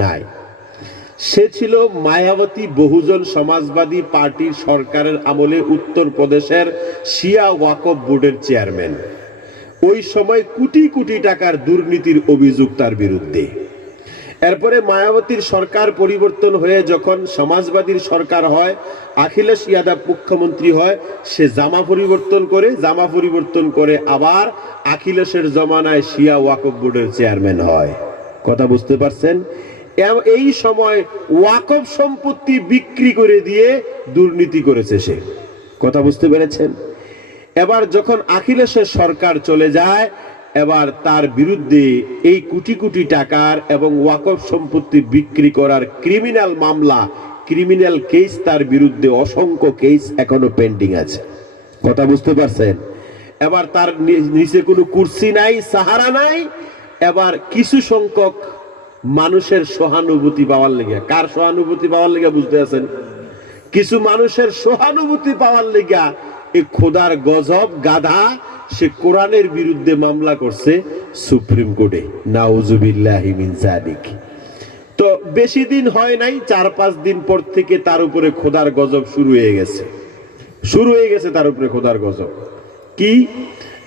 নাই। সে ছিল মায়াবতী বহুজন সমাজবাদী পার্টির সরকারের আমলে উত্তরপ্রদেশের শিয়া ওয়াকফ বোর্ডের চেয়ারম্যান। ওই সময় কোটি কোটি টাকার দুর্নীতির অভিযোগ তার বিরুদ্ধে। এরপরে মায়াবতীর সরকার পরিবর্তন হয়ে যখন সমাজবাদীর সরকার হয়, অখিলেশ যাদব মুখ্যমন্ত্রী হয়, সে জামা পরিবর্তন করে আবার অখিলেশের জমানায় শিয়া ওয়াকফ বোর্ডের চেয়ারম্যান হয়। কথা বুঝতে পারছেন? এই সময় ওয়াকফ সম্পত্তি বিক্রি করে দিয়ে দুর্নীতি করেছে সে। কথা বুঝতে পেরেছেন? এবার যখন অখিলেশের সরকার চলে যায়, এবার তার বিরুদ্ধে এই কোটি কোটি টাকার এবং ওয়াকফ সম্পত্তি বিক্রি করার ক্রিমিনাল মামলা, ক্রিমিনাল কেস তার বিরুদ্ধে অসংখ্য কেস এখনো পেন্ডিং আছে। কথা বুঝতে পারছেন? এবার তার নিচে কোনো কুর্সি নাই, সাহারা নাই। এবার কিছু সংখ্যক মানুষের সহানুভূতি পাওয়ার লেগে, কার সহানুভূতি পাওয়ার লেগে বুঝতে আছেন? কিছু মানুষের সহানুভূতি পাওয়ার লেগে এই খোদার গজব গাধা সে কোরআনের বিরুদ্ধে মামলা করছে সুপ্রিম কোর্টে। নাউজুবিল্লাহি মিন যালিক। তো বেশি দিন হয় নাই, 4-5 দিন পর থেকে তার উপরে খোদার গজব শুরু হয়ে গেছে তার উপরে খোদার গজব। কি?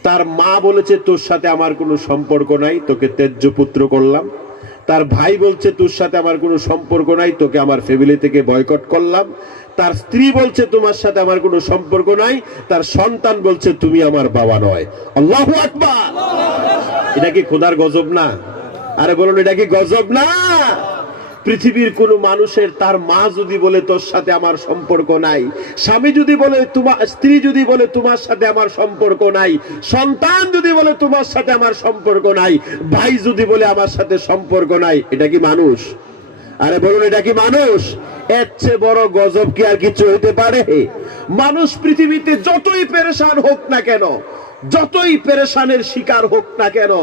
তার মা বলেছে তোর সাথে আমার কোনো সম্পর্ক নাই, তোকে ত্যায্য পুত্র করলাম। তার ভাই বলছে তোর সাথে আমার কোনো সম্পর্ক নাই, তোকে আমার ফ্যামিলি থেকে বয়কট করলাম। তার স্ত্রী বলছে তোমার সাথে আমার কোনো সম্পর্ক নাই। তার সন্তান বলছে তুমি আমার বাবা নয়। আল্লাহু আকবার। এটা কি খোদার গজব না? আরে বলুন, এটা কি গজব না? পৃথিবীর কোন মানুষের তার মা যদি বলে তোর সাথে আমার সম্পর্ক নাই, স্বামী যদি বলে, তোমার স্ত্রী যদি বলে তোমার সাথে আমার সম্পর্ক নাই, সন্তান যদি বলে তোমার সাথে আমার সম্পর্ক নাই, ভাই যদি বলে আমার সাথে সম্পর্ক নাই, এটা কি মানুষ? আরে বলুন, এটা কি মানুষ? এর চেয়ে বড় গজব কি আর কিছু হতে পারে? মানুষ পৃথিবীতে যতই পেরেশান হোক না কেন, যতই পেরেশানের শিকার হোক না কেন,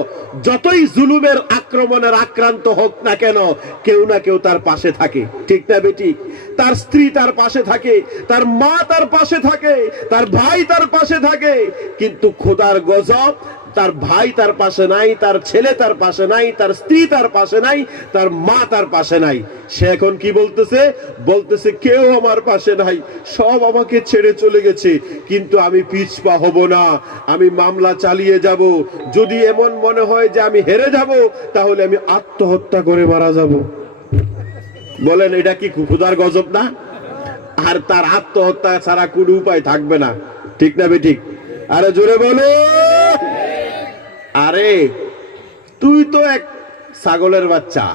যতই জুলুমের আক্রমণের আক্রান্ত হোক না কেন, কেউ না কেউ তার পাশে থাকে, ঠিক না বেটি? তার স্ত্রী তার পাশে থাকে, তার মা তার পাশে থাকে, তার ভাই তার পাশে থাকে। কিন্তু খোদার গজব, তার ভাই তার পাশে নাই, তার ছেলে তার পাশে নাই, তার স্ত্রী তার পাশে নাই, তার মা তার পাশে নাই। সে এখন কি বলতেছে? বলতেছে কেউ আমার পাশে নাই, সব আমাকে ছেড়ে চলে গেছে, কিন্তু আমি পিছপা হব না, আমি মামলা চালিয়ে যাব। যদি এমন মনে হয় যে আমি হেরে যাব, তাহলে আমি আত্মহত্যা করে মারা যাব। বলেন এটা কি খোদার গজব না? আর তার আত্মহত্যা ছাড়া কোনো উপায় থাকবে না, ঠিক না বেঠিক? আরে জোরে বলো। আরে তুই তো এক ছাগলের বাচ্চা।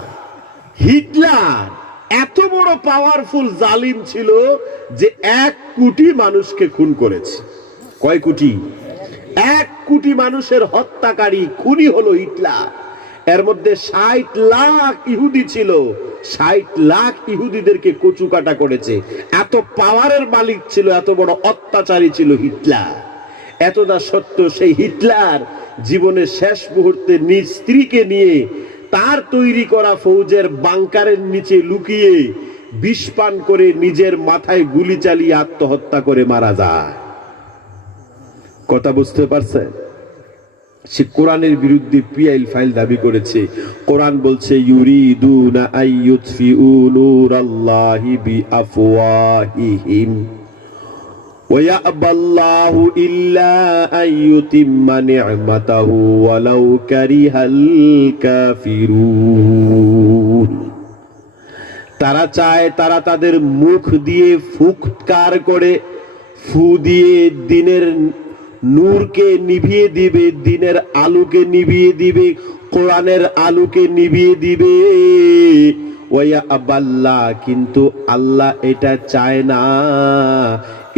হিটলার এত বড় পাওয়ারফুল জালিম ছিল যে 1 কোটি মানুষকে খুন করেছে। কয় কোটি? 1 কোটি মানুষের হত্যাকারী খুনি হলো হিটলার। এর মধ্যে 60 লাখ ইহুদি ছিল, 60 লাখ ইহুদিদেরকে কচুকাটা করেছে। এত পাওয়ারের মালিক ছিল, এত বড় অত্যাচারী ছিল হিটলার। এতটা সত্য, সেই হিটলার জীবনের শেষ মুহূর্তে নিজ স্ত্রীকে নিয়ে তার তৈরি করা ফৌজের বাংকারের নিচে লুকিয়ে বিষ পান করে নিজের মাথায় গুলি চালিয়ে আত্মহত্যা করে মারা যায়। কথা বুঝতে পারছেন? সে কোরআনের বিরুদ্ধে পিআইল ফাইল দাবি করেছে। কোরআন বলছে ইউরিদুনা আইয়ুতফিউ নূরাল্লাহি বিআফওয়াহিহিম ওয়ায়াবাল্লাহু ইল্লা আইয়ুতিম্মা নি'মাতাহু ওয়ালাউ কারিহাল কাফিরুন। তারা চায়, তারা তাদের মুখ দিয়ে ফুৎকার করে, ফু দিয়ে দিনের নূরকে নিভিয়ে দিবে, দিনের আলোকে নিভিয়ে দিবে, কোরআনের আলোকে নিভিয়ে দিবে। ওয়ায়াবাল্লাহ, কিন্তু আল্লাহ এটা চায় না।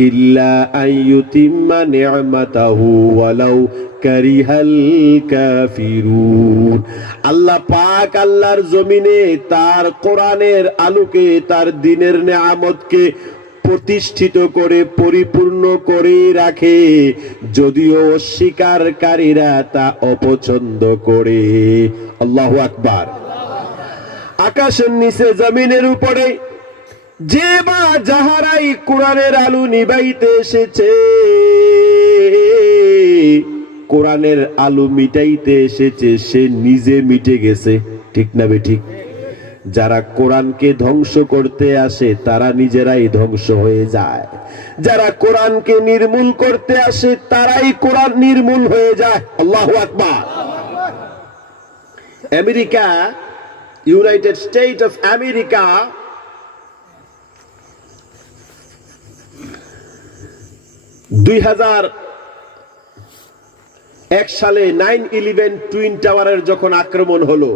ইল্লা আইয়ুতিম্মা নি'মাতাহু ওয়ালাউ কারিহাল কাফিরুন। আল্লাহ পাক আল্লাহর জমিনে তার কোরআনের আলোকে, তার দ্বীনের নেয়ামতকে প্রতিষ্ঠিত করে পরিপূর্ণ করে রাখে, যদিও অস্বীকারীরা তা অপছন্দ করে। আল্লাহু আকবার। আকাশের নিচে জমিনের উপরে যে বা যাহারাই কোরআনের আলো নিবাইতে এসেছে, কোরআনের আলো মিটাইতে এসেছে, সে নিজে মিটে গেছে, ঠিক না বেঠিক? যারা কোরআনকে ধ্বংস করতে আসে তারা নিজেরাই ধ্বংস হয়ে যায়, যারা কোরআনকে নির্মূল করতে আসে তারাই কোরআন নির্মূল হয়ে যায়। আল্লাহু আকবার। America, United State of America 2001 সালে 9/11 টুইন টাওয়ারের যখন আক্রমণ হলো,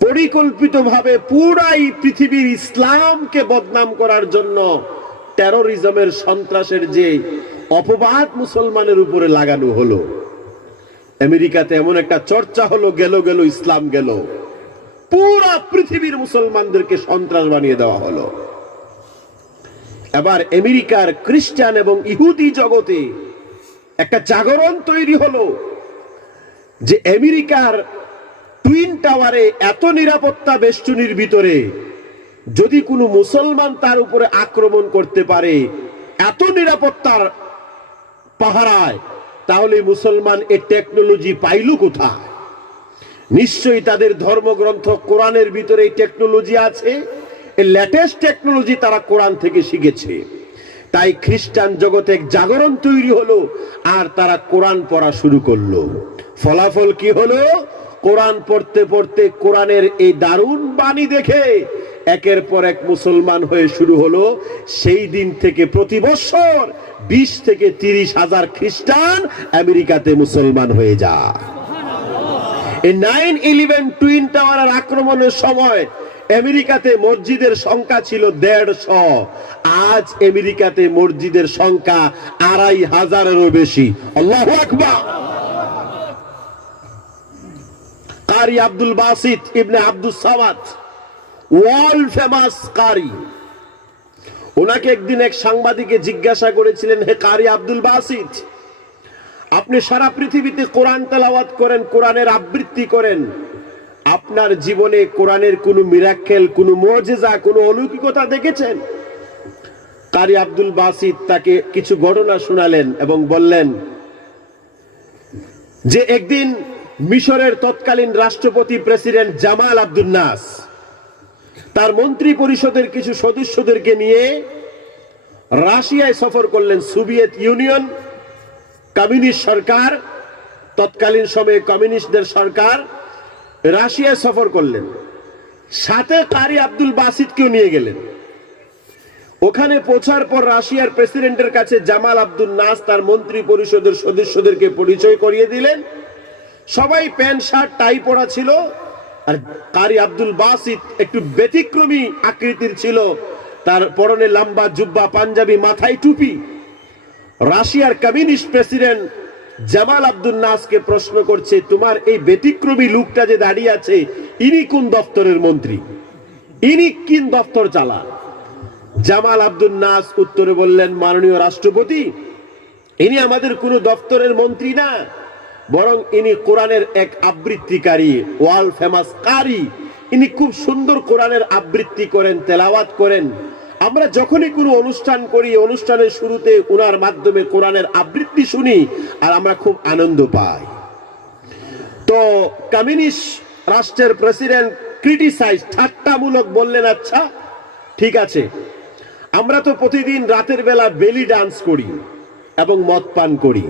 পরিকল্পিতভাবে পুরাই পৃথিবীর ইসলামকে বদনাম করার জন্য টেরোরিজমের, সন্ত্রাসের যে অপবাদ মুসলমানের উপরে লাগানো হলো, আমেরিকাতে এমন একটা চর্চা হলো, গেল গেল ইসলাম গেল, পুরা পৃথিবীর মুসলমানদেরকে সন্ত্রাস বানিয়ে দেওয়া হলো। এবার আমেরিকার খ্রিস্টান এবং ইহুদি জগতে একটা জাগরণ তৈরি হলো যে আমেরিকার টুইন টাওয়ারে এত নিরাপত্তা বেষ্টনীর ভিতরে যদি কোনো মুসলমান তার উপরে আক্রমণ করতে পারে, এত নিরাপত্তার পাহারায়, তাহলে মুসলমান এই টেকনোলজি পাইল কোথায়? নিশ্চয়ই তাদের ধর্মগ্রন্থ কোরআনের ভিতরে এই টেকনোলজি আছে। এই লেটেস্ট টেকনোলজি তারা কোরআন থেকে শিখেছে। তাই খ্রিস্টান জগতে এক জাগরণ তৈরি হলো, আর তারা কোরআন পড়া শুরু করলো। ফলাফল কি হলো? কোরআন পড়তে পড়তে কোরআনের এই দারুণ বাণী দেখে একের পর এক মুসলমান হয়ে শুরু হলো। সেই দিন থেকে প্রতি বছর 20 থেকে 30 হাজার খ্রিস্টান আমেরিকাতে মুসলমান হয়ে যায়। এই 9/11 টুইন টাওয়ারের আক্রমণের সময় আমেরিকাতে মসজিদের সংখ্যা ছিল 150। আজ আমেরিকাতে মসজিদের সংখ্যা 2500-এরও বেশি। আল্লাহু আকবার। কারি আব্দুল বাসিত ইবনে আব্দুস সামাদ ওয়ার্ল্ড ফেমাস কারি। ওনাকে একদিন এক সাংবাদিকে জিজ্ঞাসা করেছিলেন, হে কারি আব্দুল বাসিত, আপনি সারা পৃথিবীতে কোরআন তেলাওয়াত করেন, কোরআনের আবৃত্তি করেন, আপনার জীবনে কোরআনের কোনো মিরাক্কেল, কোনো মুজিজা, কোনো অলৌকিকতা দেখেছেন? কারি আব্দুল বাসিত তাকে কিছু ঘটনা শোনালেন এবং বললেন যে একদিন মিশরের তৎকালীন রাষ্ট্রপতি প্রেসিডেন্ট জামাল আব্দুল নাস তার মন্ত্রী পরিষদের কিছু সদস্যদেরকে নিয়ে রাশিয়ায় সফর করলেন। সোভিয়েত ইউনিয়ন, কমিউনিস্ট সরকার, তৎকালীন সময়ে কমিউনিস্টদের সরকার রাশিয়ায় সফর করলেন। সাথে কারি আব্দুল বাসিতকেও নিয়ে গেলেন। ওখানে পৌঁছার পর রাশিয়ার প্রেসিডেন্টের কাছে জামাল আব্দুল নাস তার মন্ত্রী পরিষদের সদস্যদেরকে পরিচয় করিয়ে দিলেন। সবাই প্যান্ট শার্ট টাই পরা ছিল, আর কারি আব্দুল বাসিত একটু ব্যতিক্রমী আকৃতির ছিল। তার পরনে লম্বা জুব্বা, পাঞ্জাবি, মাথায় টুপি। রাশিয়ার কমিউনিস্ট প্রেসিডেন্ট জামাল আব্দুল নাসকে প্রশ্ন করছে, তোমার এই ব্যতিক্রমী লোকটা যে দাঁড়িয়ে আছে, ইনি কোন দপ্তরের মন্ত্রী, ইনি কোন দপ্তর চালান? জামাল আব্দুল নাস উত্তরে বললেন, মাননীয় রাষ্ট্রপতি, ইনি আমাদের কোনো দপ্তরের মন্ত্রী না, বরং ইনি কোরআনের এক আবৃত্তিকারী, ওয়ার্ল্ড ফেমাস কারি। ইনি খুব সুন্দর কোরআনের আবৃত্তি করেন, তেলাওয়াত করেন। আমরা যখনই কোনো অনুষ্ঠান করি, অনুষ্ঠানের শুরুতে উনার মাধ্যমে কোরআনের আবৃত্তি শুনি আর আমরা খুব আনন্দ পাই। তো কমিউনিস্ট রাষ্ট্রের প্রেসিডেন্ট ক্রিটিসাইজ, ঠাট্টামূলক বললেন, আচ্ছা ঠিক আছে, আমরা তো প্রতিদিন রাতের বেলা বেলি ডান্স করি এবং মদ পান করি,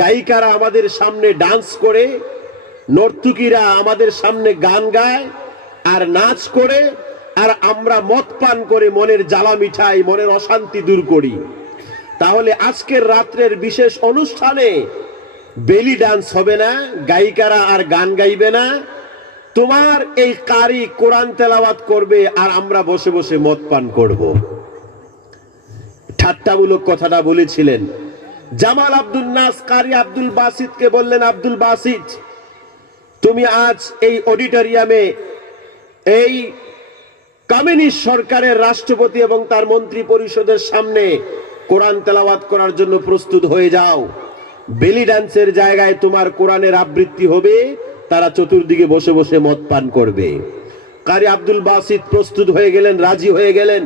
গায়িকারা আমাদের সামনে ডান্স করে, নর্তকীরা আমাদের সামনে গান গায় আর নাচ করে, আর আমরা মদ পান করে মনের জ্বালা মিঠাই, মনের অশান্তি দূর করি। তাহলে আজকের রাত্রের বিশেষ অনুষ্ঠানে বেলি ডান্স হবে না, গায়িকারা আর গান গাইবে না, তোমার এই কারি কোরআন তেলাওয়াত করবে আর আমরা বসে বসে মদ পান করব। ঠাট্টামূলক কথাটা বলেছিলেন। জামাল আব্দুল নাস কারি আব্দুল বাসিতকে বললেন, আব্দুল বাসিত, তুমি আজ এই অডিটোরিয়ামে এই কমিউনিস্ট সরকারের রাষ্ট্রপতি এবং তার মন্ত্রী পরিষদের সামনে কোরআন তেলাওয়াত করার জন্য প্রস্তুত হয়ে যাও। বেলি ডান্সের জায়গায় তোমার কোরআনের আবৃত্তি হবে, তারা চতুর্দিকে বসে বসে মদ পান করবে। কারি আব্দুল বাসিত প্রস্তুত হয়ে গেলেন, রাজি হয়ে গেলেন।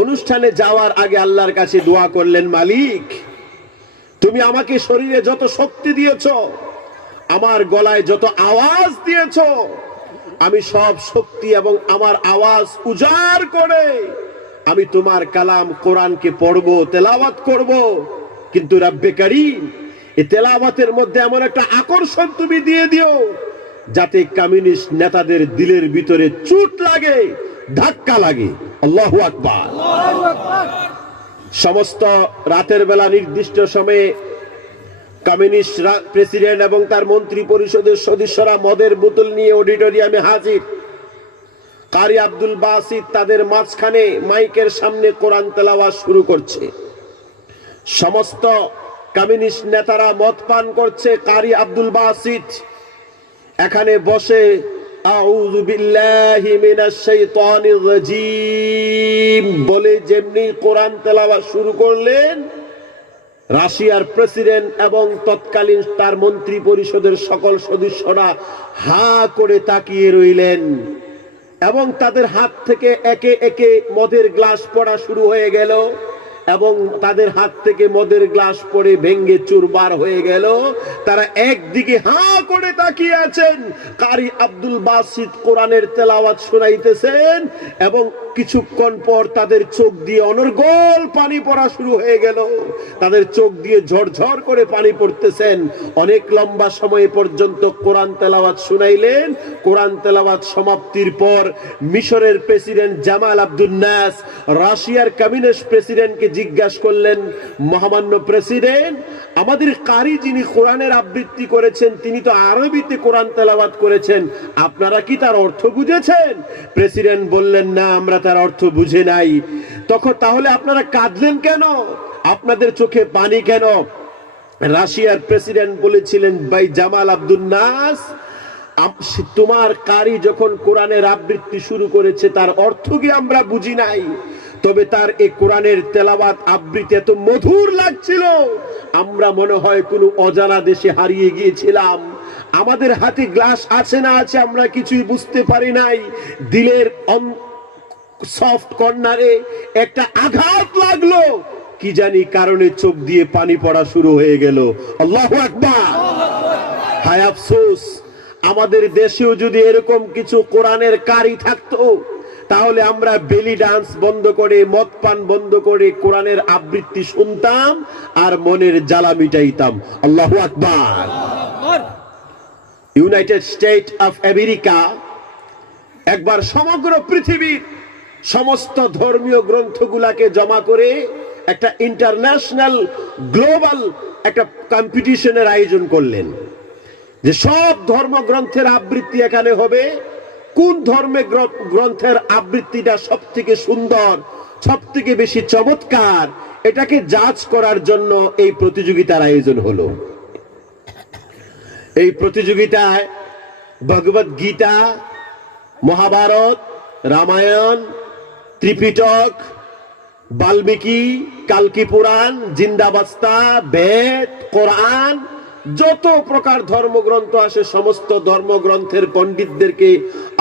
অনুষ্ঠানে যাওয়ার আগে আল্লাহর কাছে দোয়া করলেন, মালিক, তুমি আমাকে শরীরে যত শক্তি দিয়েছ, আমার গলায় যত আওয়াজ দিয়েছ, আমি সব শক্তি এবং আমার আওয়াজ উজাড় করে আমি তোমার কালাম কোরআনকে পড়ব, তেলাওয়াত করব। কিন্তু রব্বে কারীম, এই তেলাওয়াতের মধ্যে এমন একটা আকর্ষণ তুমি দিয়ে দিও যাতে কমিউনিস্ট নেতাদের দিলের ভিতরে চোট লাগে, ধাক্কা লাগে। আল্লাহু আকবার। সমস্ত রাতের বেলা নির্দিষ্ট সময়ে কমিউনিস্ট প্রেসিডেন্ট এবং তার মন্ত্রী পরিষদের সদস্যরা মদের বোতল নিয়ে অডিটোরিয়ামে হাজির। কারি আব্দুল বাসিত তাদের মাঝখানে মাইকের সামনে কোরআন তেলাওয়াত শুরু করছে। সমস্ত কমিউনিস্ট নেতারা মদ পান করছে। কারি আব্দুল বাসিত এখানে বসে আউযু বিল্লাহি মিনাশ শাইতানির রাজীম বলে যেমনি কোরআন তেলাওয়াত শুরু করলেন, রাশিয়ার প্রেসিডেন্ট এবং তৎকালীন তার মন্ত্রী পরিষদের সকল সদস্যরা হা করে তাকিয়ে রইলেন এবং তাদের হাত থেকে একে একে মদের গ্লাস পড়া শুরু হয়ে গেল এবং তাদের হাত থেকে মদের গ্লাস পড়ে ভেঙ্গে চুরমার হয়ে গেল। তারা একদিকে হা করে তাকিয়ে আছেন, কারি আব্দুল বাসিত কোরআনের তেলাওয়াত শোনাইতেছেন এবং কিছুক্ষণ পর তাদের চোখ দিয়ে অনর্গল পানি পড়া শুরু হয়ে গেল। তাদের চোখ দিয়ে ঝরঝর করে পানি পড়তেছেন। অনেক লম্বা সময় পর্যন্ত কোরআন তেলাওয়াত শুনাইলেন। কোরআন তেলাওয়াত সমাপ্তির পর মিশরের প্রেসিডেন্ট জামাল আব্দুল নাস রাশিয়ার কমিউনিস্ট প্রেসিডেন্টকে জিজ্ঞাসা করলেন, মহামান্য প্রেসিডেন্ট, আমাদের কারি যিনি কোরআনের আবৃত্তি করেছেন তিনি তো আরবিতে কোরআন তেলাওয়াত করেছেন, আপনারা কি তার অর্থ বুঝেছেন? প্রেসিডেন্ট বললেন, না, আমরা তার অর্থ বুঝে নাই। তখন তাহলে আপনারা কাঁদলেন কেন? আপনাদের চোখে পানি কেন? রাশিয়ার প্রেসিডেন্ট বলেছিলেন, ভাই জামাল আব্দুল নাস, তোমার কারি যখন কোরআনের আবৃত্তি শুরু করেছে তার অর্থ কি আমরা বুঝি নাই, তবে তার এই কোরআনের তেলাওয়াত আবৃত্তি এত মধুর লাগছিল, আমরা মনে হয় কোনো অজানা দেশে হারিয়ে গিয়েছিলাম। আমাদের হাতে গ্লাস আছে না আছে আমরা কিছুই বুঝতে পারি নাই। দিলের সফট কর্নারে একটা আঘাত লাগলো, কি জানি কারণে চোখ দিয়ে পানি পড়া শুরু হয়ে গেল। আল্লাহু আকবার। হায় আফসোস, আমাদের দেশেও যদি এরকম কিছু কোরআনের কারি থাকতো তাহলে আমরা বেলি ডান্স বন্ধ করে, মদ পান বন্ধ করে কোরআনের আবৃত্তি শুনতাম আর মনের জ্বালা মিটাইতাম। আল্লাহু আকবার। ইউনাইটেড স্টেট অফ আমেরিকা একবার সমগ্র পৃথিবীর সমস্ত ধর্মীয় গ্রন্থগুলাকে জমা করে একটা ইন্টারন্যাশনাল গ্লোবাল একটা কম্পিটিশনের আয়োজন করলেন, যে সব ধর্মগ্রন্থের আবৃত্তি এখানে হবে, কোন ধর্মের গ্রন্থের আবৃত্তিটা সব থেকে সুন্দর, সব থেকে বেশি চমৎকার, এটাকে জাজ করার জন্য এই প্রতিযোগিতার আয়োজন হলো। এই প্রতিযোগিতায় ভগবত গীতা, মহাভারত, রামায়ণ, ত্রিপিটক, বাল্মীকি, কালকি পুরাণ, জিন্দাবাস্তা, বেদ, কোরআন, যত প্রকার ধর্মগ্রন্থ আসে সমস্ত ধর্মগ্রন্থের পণ্ডিতদেরকে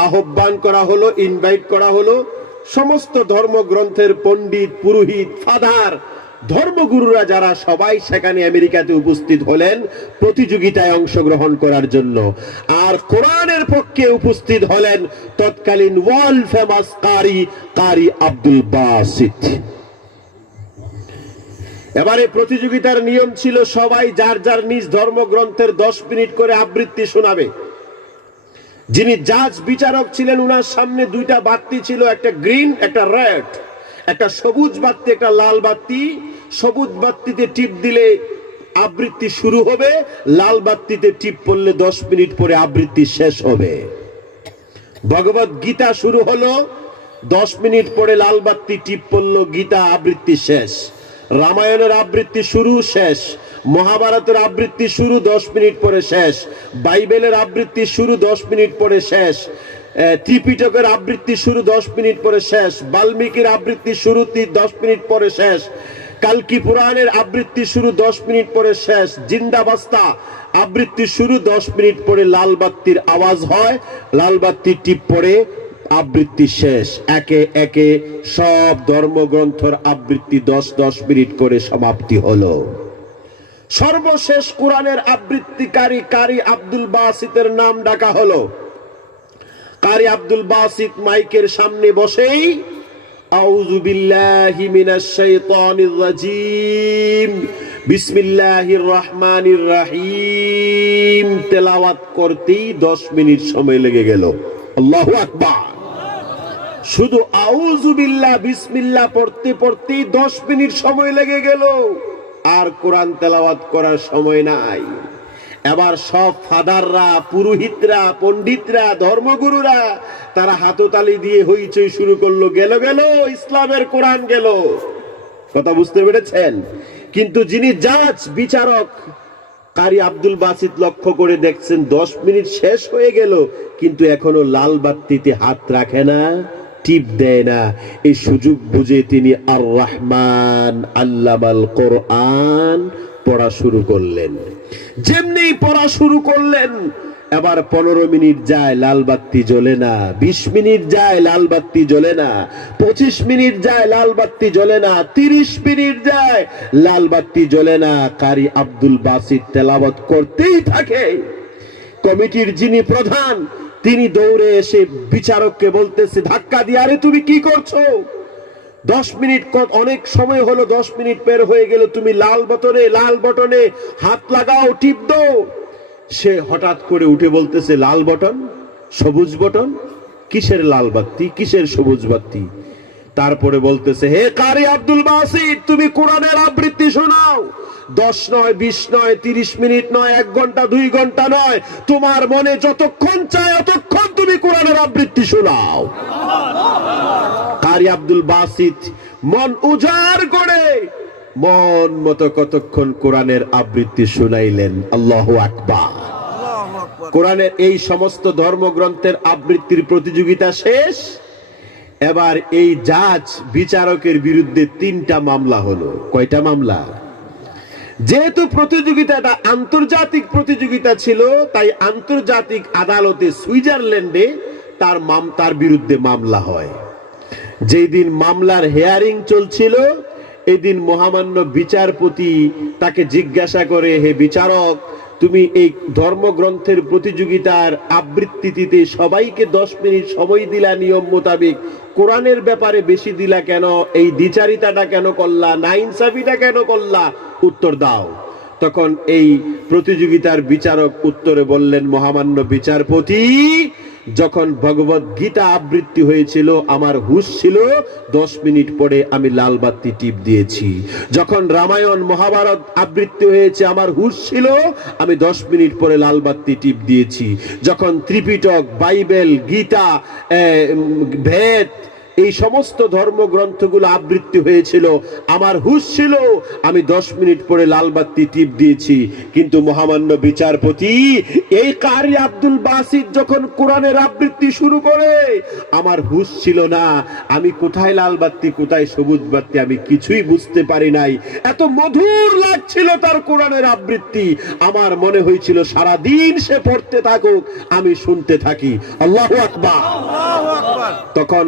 আহ্বান করা হলো, ইনভাইট করা হলো। সমস্ত ধর্মগ্রন্থের পণ্ডিত, পুরোহিত, ফাদার, ধর্মগুরুরা যারা সবাই সেখানে আমেরিকাতে উপস্থিত হলেন প্রতিযোগিতায় অংশগ্রহণ করার জন্য। আর কোরআনের পক্ষে উপস্থিত হলেন তৎকালীন ওয়ার্ল্ড ফেমাস কারি আব্দুল বাসিত। এবারে প্রতিযোগিতার নিয়ম ছিল সবাই যার যার নিজ ধর্মগ্রন্থের 10 মিনিট করে আবৃত্তি শোনাবে। যিনি জাজ বিচারক ছিলেন উনার সামনে দুইটা বাতি ছিল, একটা গ্রিন একটা রেড, একটা সবুজ বাতি একটা লাল বাতি। সবুজ বাতিতে টিপ দিলে আবৃত্তি শুরু হবে, লাল বাতিতে টিপ পড়লে 10 মিনিট পরে আবৃত্তি শেষ হবে। ভগবত গীতা শুরু হলো, 10 মিনিট পরে লাল বাতি টিপ পড়লো, গীতা আবৃত্তি শেষ। রামায়ণের আবৃত্তি শুরু শেষ, মহাভারতের আবৃত্তি শুরু 10 মিনিট পরে শেষ, বাইবেলের আবৃত্তি শুরু 10 মিনিট পরে শেষ, ত্রিপিটকের আবৃত্তি শুরু 10 মিনিট পরে শেষ, বাল্মীকির আবৃত্তি শুরু 10 মিনিট পরে শেষ, কালকি পুরাণের আবৃত্তি শুরু 10 মিনিট পরে শেষ, জিন্দাবাস্তা আবৃত্তি শুরু 10 মিনিট পরে লাল বাতির আওয়াজ হয়, লাল বাতির টিপ পড়ে, আবৃত্তি শেষ। একে একে সব ধর্মগ্রন্থের আবৃত্তি 10-10 মিনিট করে সমাপ্তি হলো। সর্বশেষ কোরআনের আবৃত্তিকারী কারি আব্দুল বাসিতের নাম ডাকা হলো। কারি আব্দুল বাসিত মাইকের সামনে বসেই আউযু বিল্লাহি মিনাশ শাইতানির রাজিম বিসমিল্লাহির রহমানির রহিম তেলাওয়াত করতেই 10 মিনিট সময় লেগে গেল। আল্লাহু আকবার। শুধু আউযু বিল্লাহ বিসমিল্লাহ পড়তে পড়তেই 10 মিনিট সময় লেগে গেল, আর কোরআন তেলাওয়াত করার সময় নাই। এবার সব ফাদাররা, পুরোহিতরা, পণ্ডিতরা, ধর্মগুরুরা তারা হাততালি দিয়ে হইচই শুরু করলো, গেল গেল ইসলামের কোরআন গেল। কথা বুঝতে পেরেছেন? কিন্তু যিনি জাজ বিচারক কারি আব্দুল বাসিত লক্ষ্য করে দেখছেন 10 মিনিট শেষ হয়ে গেল, কিন্তু এখনো লাল বাতিতে হাত রাখে না, টিপ দেয় না। এই সুযোগ বুঝে তিনি আর রহমান আল্লামাল কোরআন পড়া শুরু করলেন। যেমনি পড়া শুরু করলেন, এবার 15 মিনিট যায় লাল বাতি জ্বলে না, 20 মিনিট যায় লাল বাতি জ্বলে না, 25 মিনিট যায় লাল বাতি জ্বলে না, 30 মিনিট যায় লাল বাতি জ্বলে না। কারি আব্দুল বাসিত তেলাওয়াত করতেই থাকে। কমিটির যিনি প্রধান তিনি দৌড়ে এসে বিচারককে বলতেছে, ধাক্কা দিয়ে, আরে তুমি কি করছো? 10 মিনিট অনেক সময় হলো, 10 মিনিট বের হয়ে গেল, তুমি লাল বটনে হাত লাগাও, টিপ দাও। সে হঠাৎ করে উঠে বলতেছে, লাল বটন, সবুজ বটন, কিসের লাল বাতি, কিসের সবুজ বাতি? তারপরে বলতেছে, হে কারি আব্দুল বাসিত, তুমি কোরআনের আবৃত্তি শোনাও। 10 নয়, 20 নয়, 30 মিনিট নয়, 1 ঘন্টা 2 ঘন্টা নয়, তোমার মনে যতক্ষণ চায় ততক্ষণ তুমি কোরআনের আবৃত্তি শোনাও। কারি আব্দুল বাসিত মন উজাড় করে মন মতো কতক্ষণ কোরআনের আবৃত্তি শুনাইলেন। আল্লাহু আকবার। কোরআনের এই সমস্ত ধর্মগ্রন্থের আবৃত্তির প্রতিযোগিতা শেষ। এবার এই জাজ বিচারকের বিরুদ্ধে 3টা মামলা হলো। কয়টা মামলা? যেহেতু প্রতিযোগিতাটা আন্তর্জাতিক প্রতিযোগিতা ছিল, তাই আন্তর্জাতিক আদালতে সুইজারল্যান্ডে তার বিরুদ্ধে মামলা হয়। যেই দিন মামলার হিয়ারিং চলছিল, এদিন মহামান্য বিচারপতি তাকে জিজ্ঞাসা করে, হে বিচারক, তুমি এই ধর্মগ্রন্থের প্রতিযোগিতার আবৃত্তিতে সবাইকে 10 মিনিট সময় দিলা নিয়ম মোতাবেক, কোরআনের ব্যাপারে বেশি দিলা কেন? এই দ্বিচারিতাটা কেন করলা? নাইনসাফিটা কেন করলা? উত্তর দাও। তখন এই প্রতিযোগিতার বিচারক উত্তরে বললেন, মহামান্য বিচারপতি, যখন ভগবত গীতা আবৃত্তি হয়েছিল আমার হুঁশ ছিল, 10 মিনিট পরে আমি লাল বাতি টিপ দিয়েছি। যখন রামায়ণ মহাভারত আবৃত্তি হয়েছে আমার হুঁশ ছিল, আমি 10 মিনিট পরে লাল বাতি টিপ দিয়েছি। যখন ত্রিপিটক, বাইবেল, গীতা, বেদ, এই সমস্ত ধর্মগ্রন্থগুলো আবৃত্তি হয়েছিল আমার হুঁশ ছিল, আমি 10 মিনিট পরে লাল বাতি টিপ দিয়েছি। কিন্তু মহামান্য বিচারপতি, এই কারি আব্দুল বাসিত যখন কোরআনের আবৃত্তি শুরু করে আমার হুঁশ ছিল না। আমি কোথায় লাল বাতি কোথায় সবুজ বাতি আমি কিছুই বুঝতে পারি নাই। এত মধুর লাগছিল তার কোরআনের আবৃত্তি, আমার মনে হয়েছিল সারা দিন সে পড়তে থাকুক, আমি শুনতে থাকি। আল্লাহু আকবার। তখন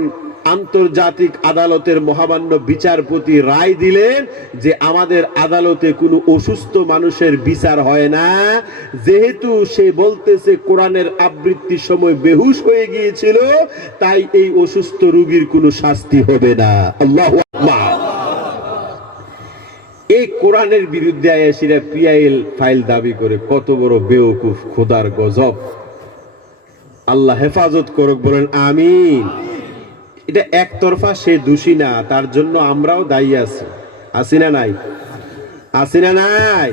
আন্তর্জাতিক আদালতের মহামান্য বিচারপতি রায় দিলেন যে আমাদের আদালতে কোনো অসুস্থ মানুষের বিচার হয় না। যেহেতু সে বলতেছে কোরআনের আবৃত্তির সময় বেহুশ হয়ে গিয়েছিল, তাই এই অসুস্থ রোগীর কোনো শাস্তি হবে না। আল্লাহু আকবার। এই কোরআনের বিরুদ্ধে আয়াসীরা পিআইএল ফাইল দাবি করে, কত বড় বেওকুফ, খোদার গজব। আল্লাহ হেফাজত করুক, বলেন আমিন। এটা একতরফা, সে দোষী না, তার জন্য আমরাও দায়ী আছি। আছি না নাই? আছি না নাই?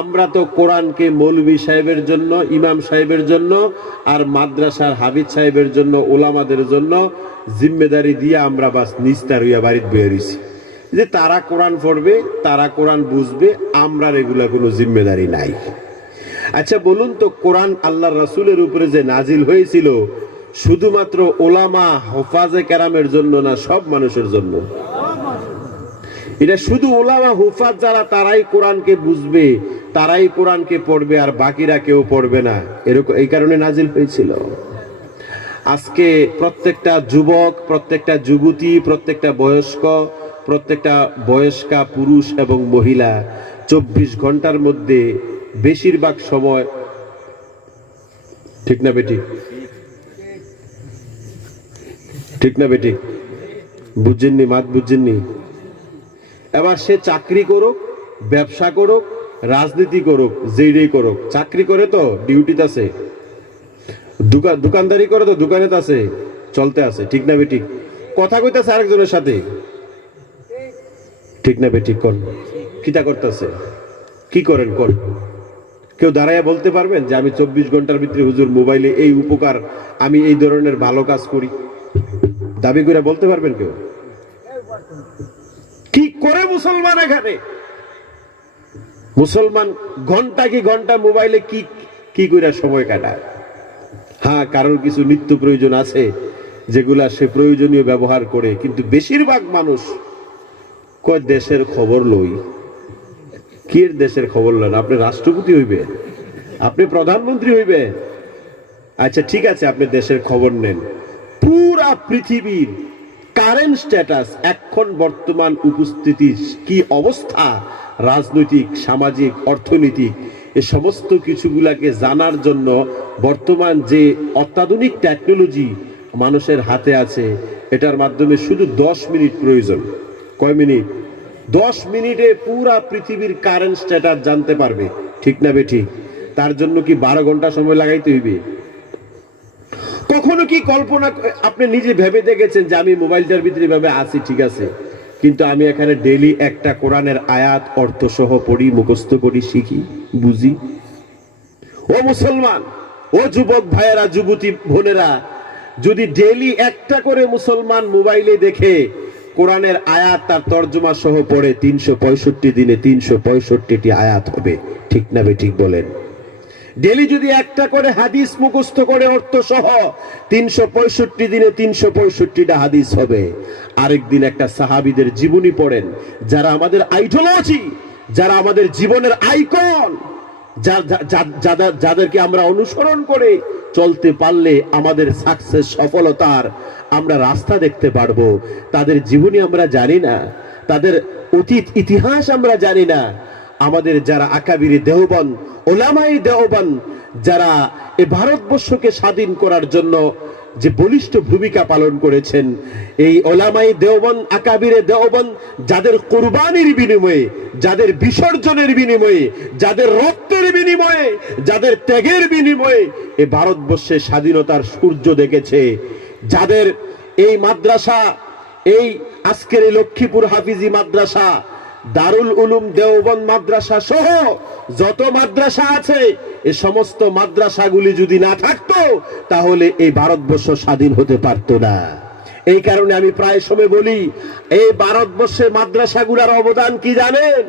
আমরা তো কোরআনকে মৌলভী সাহেবের জন্য, ইমাম সাহেবের জন্য, আর মাদ্রাসার হাবিজ সাহেবের জন্য, ওলামাদের জন্য জিম্মেদারি দিয়ে আমরা বাস নিস্তার হইয়া বাড়িতে বেরিয়েছি যে তারা কোরআন পড়বে, তারা কোরআন বুঝবে, আমরা এগুলা কোনো জিম্মেদারি নাই। আচ্ছা বলুন তো, কোরআন আল্লাহর রাসূলের উপরে যে নাজিল হয়েছিল শুধুমাত্র ওলামা হুফাজে কেরামের জন্য না, সব মানুষের জন্য? এটা শুধু ওলামা হুফাজ যারা, তারাই কোরআনকে বুঝবে, তারাই কোরআনকে পড়বে, আর বাকিরা কেউ পড়বে না, এরকম এই কারণে নাজিল হয়েছিল। আজকে প্রত্যেকটা যুবক, প্রত্যেকটা যুবতী, প্রত্যেকটা বয়স্কা পুরুষ এবং মহিলা 24 ঘন্টার মধ্যে বেশিরভাগ সময়, ঠিক না বেটি? ঠিক না বেটি? বুঝছেননি? মাত বুঝছেননি? এবার সে চাকরি করুক, ব্যবসা করুক, রাজনীতি করুক, যেইটাই করুক, চাকরি করে তো ডিউটিতে আছে, দোকানদারি করে তো দোকানে আছে, চলতে আছে, ঠিক না বেটি? কথা কইতেছে আরেকজনের সাথে, ঠিক না বেটি? কোন কিতা করতেছে? কি করেন? কোন কেউ দাঁড়াইয়া বলতে পারবেন যে আমি 24 ঘন্টার ভিতরে হুজুর মোবাইলে এই উপকার, আমি এই ধরনের ভালো কাজ করি? দাবি করে বলতে পারবেন কেউ? কি করে মুসলমান এখানে? মুসলমান ঘন্টা কি ঘন্টা মোবাইলে কি করে সময় কাটায়? হ্যাঁ, কারোর কিছু নিত্য প্রয়োজন আছে যেগুলা সে প্রয়োজনীয় ব্যবহার করে, কিন্তু বেশিরভাগ মানুষ কয় দেশের খবর লই। কি দেশের খবর লন? আপনি রাষ্ট্রপতি হইবেন, আপনি প্রধানমন্ত্রী হইবেন, আচ্ছা ঠিক আছে, আপনি দেশের খবর নেন। পুরা পৃথিবীর কারেন্ট স্ট্যাটাস, এখন বর্তমান উপস্থিতি কি অবস্থা, রাজনৈতিক, সামাজিক, অর্থনৈতিক, এই সমস্ত কিছুগুলাকে জানার জন্য বর্তমান যে অত্যাধুনিক টেকনোলজি মানুষের হাতে আছে, এটার মাধ্যমে শুধু 10 মিনিট প্রয়োজন। কয় মিনিট? 10 মিনিটে পুরা পৃথিবীর কারেন্ট স্ট্যাটাস জানতে পারবে, ঠিক না বেঠিক? তার জন্য কি 12 ঘন্টা সময় লাগাইতে হইবে? কখনো কি কল্পনা আপনি নিজে ভেবে দেখেছেন যে আমি মোবাইলটার ভিতরে ভাবে আছি, ঠিক আছে, কিন্তু আমি এখানে ডেইলি একটা কোরআনের আয়াত অর্থ সহ পড়ি, মুখস্থ করি, শিখি, বুঝি? ও মুসলমান, ও যুবক ভাইয়েরা, যুবতী বোনেরা, যদি ডেইলি একটা করে মুসলমান মোবাইলে দেখে কোরআনের আয়াত তার তর্জমা সহ পড়ে, 365 দিনে 365টি আয়াত হবে, ঠিক না বেঠিক বলেন? ডেলি যদি একটা করে হাদিস মুখস্থ করে অর্থ সহ 365 দিনে 365টা হাদিস হবে। আরেকদিন একটা সাহাবীদের জীবনী পড়েন, যারা আমাদের আইডিওলজি, যারা আমাদের জীবনের আইকন, যাদেরকে আমরা অনুসরণ করে চলতে পারলে আমাদের সাকসেস, সফলতার আমরা রাস্তা দেখতে পারবো। তাদের জীবনী আমরা জানি না, তাদের অতীত ইতিহাস আমরা জানি না। আমাদের যারা আকাবিরে দেওবন্দ, ওলামায়ে দেওবন্দ, যারা এই ভারতবর্ষকে স্বাধীন করার জন্য যে বলিষ্ঠ ভূমিকা পালন করেছেন, এই ওলামায়ে দেওবন্দ, আকাবিরে দেওবন্দ, যাদের কুরবানির বিনিময়ে, যাদের বিসর্জনের বিনিময়ে, যাদের রক্তের বিনিময়ে, যাদের ত্যাগের বিনিময়ে এই ভারতবর্ষে স্বাধীনতার সূর্য দেখেছে, যাদের এই মাদ্রাসা, এই আজকের এই লক্ষ্মীপুর হাফিজি মাদ্রাসা, দারুল উলুম দেওবন্দ মাদ্রাসা সহ যত মাদ্রাসা আছে, এই সমস্ত মাদ্রাসাগুলি যদি না থাকতো তাহলে এই ভারতবর্ষ স্বাধীন হতে পারতো না। এই কারণে আমি প্রায় সময় বলি, এই ভারতবর্ষের মাদ্রাসাগুলোর অবদান কি জানেন?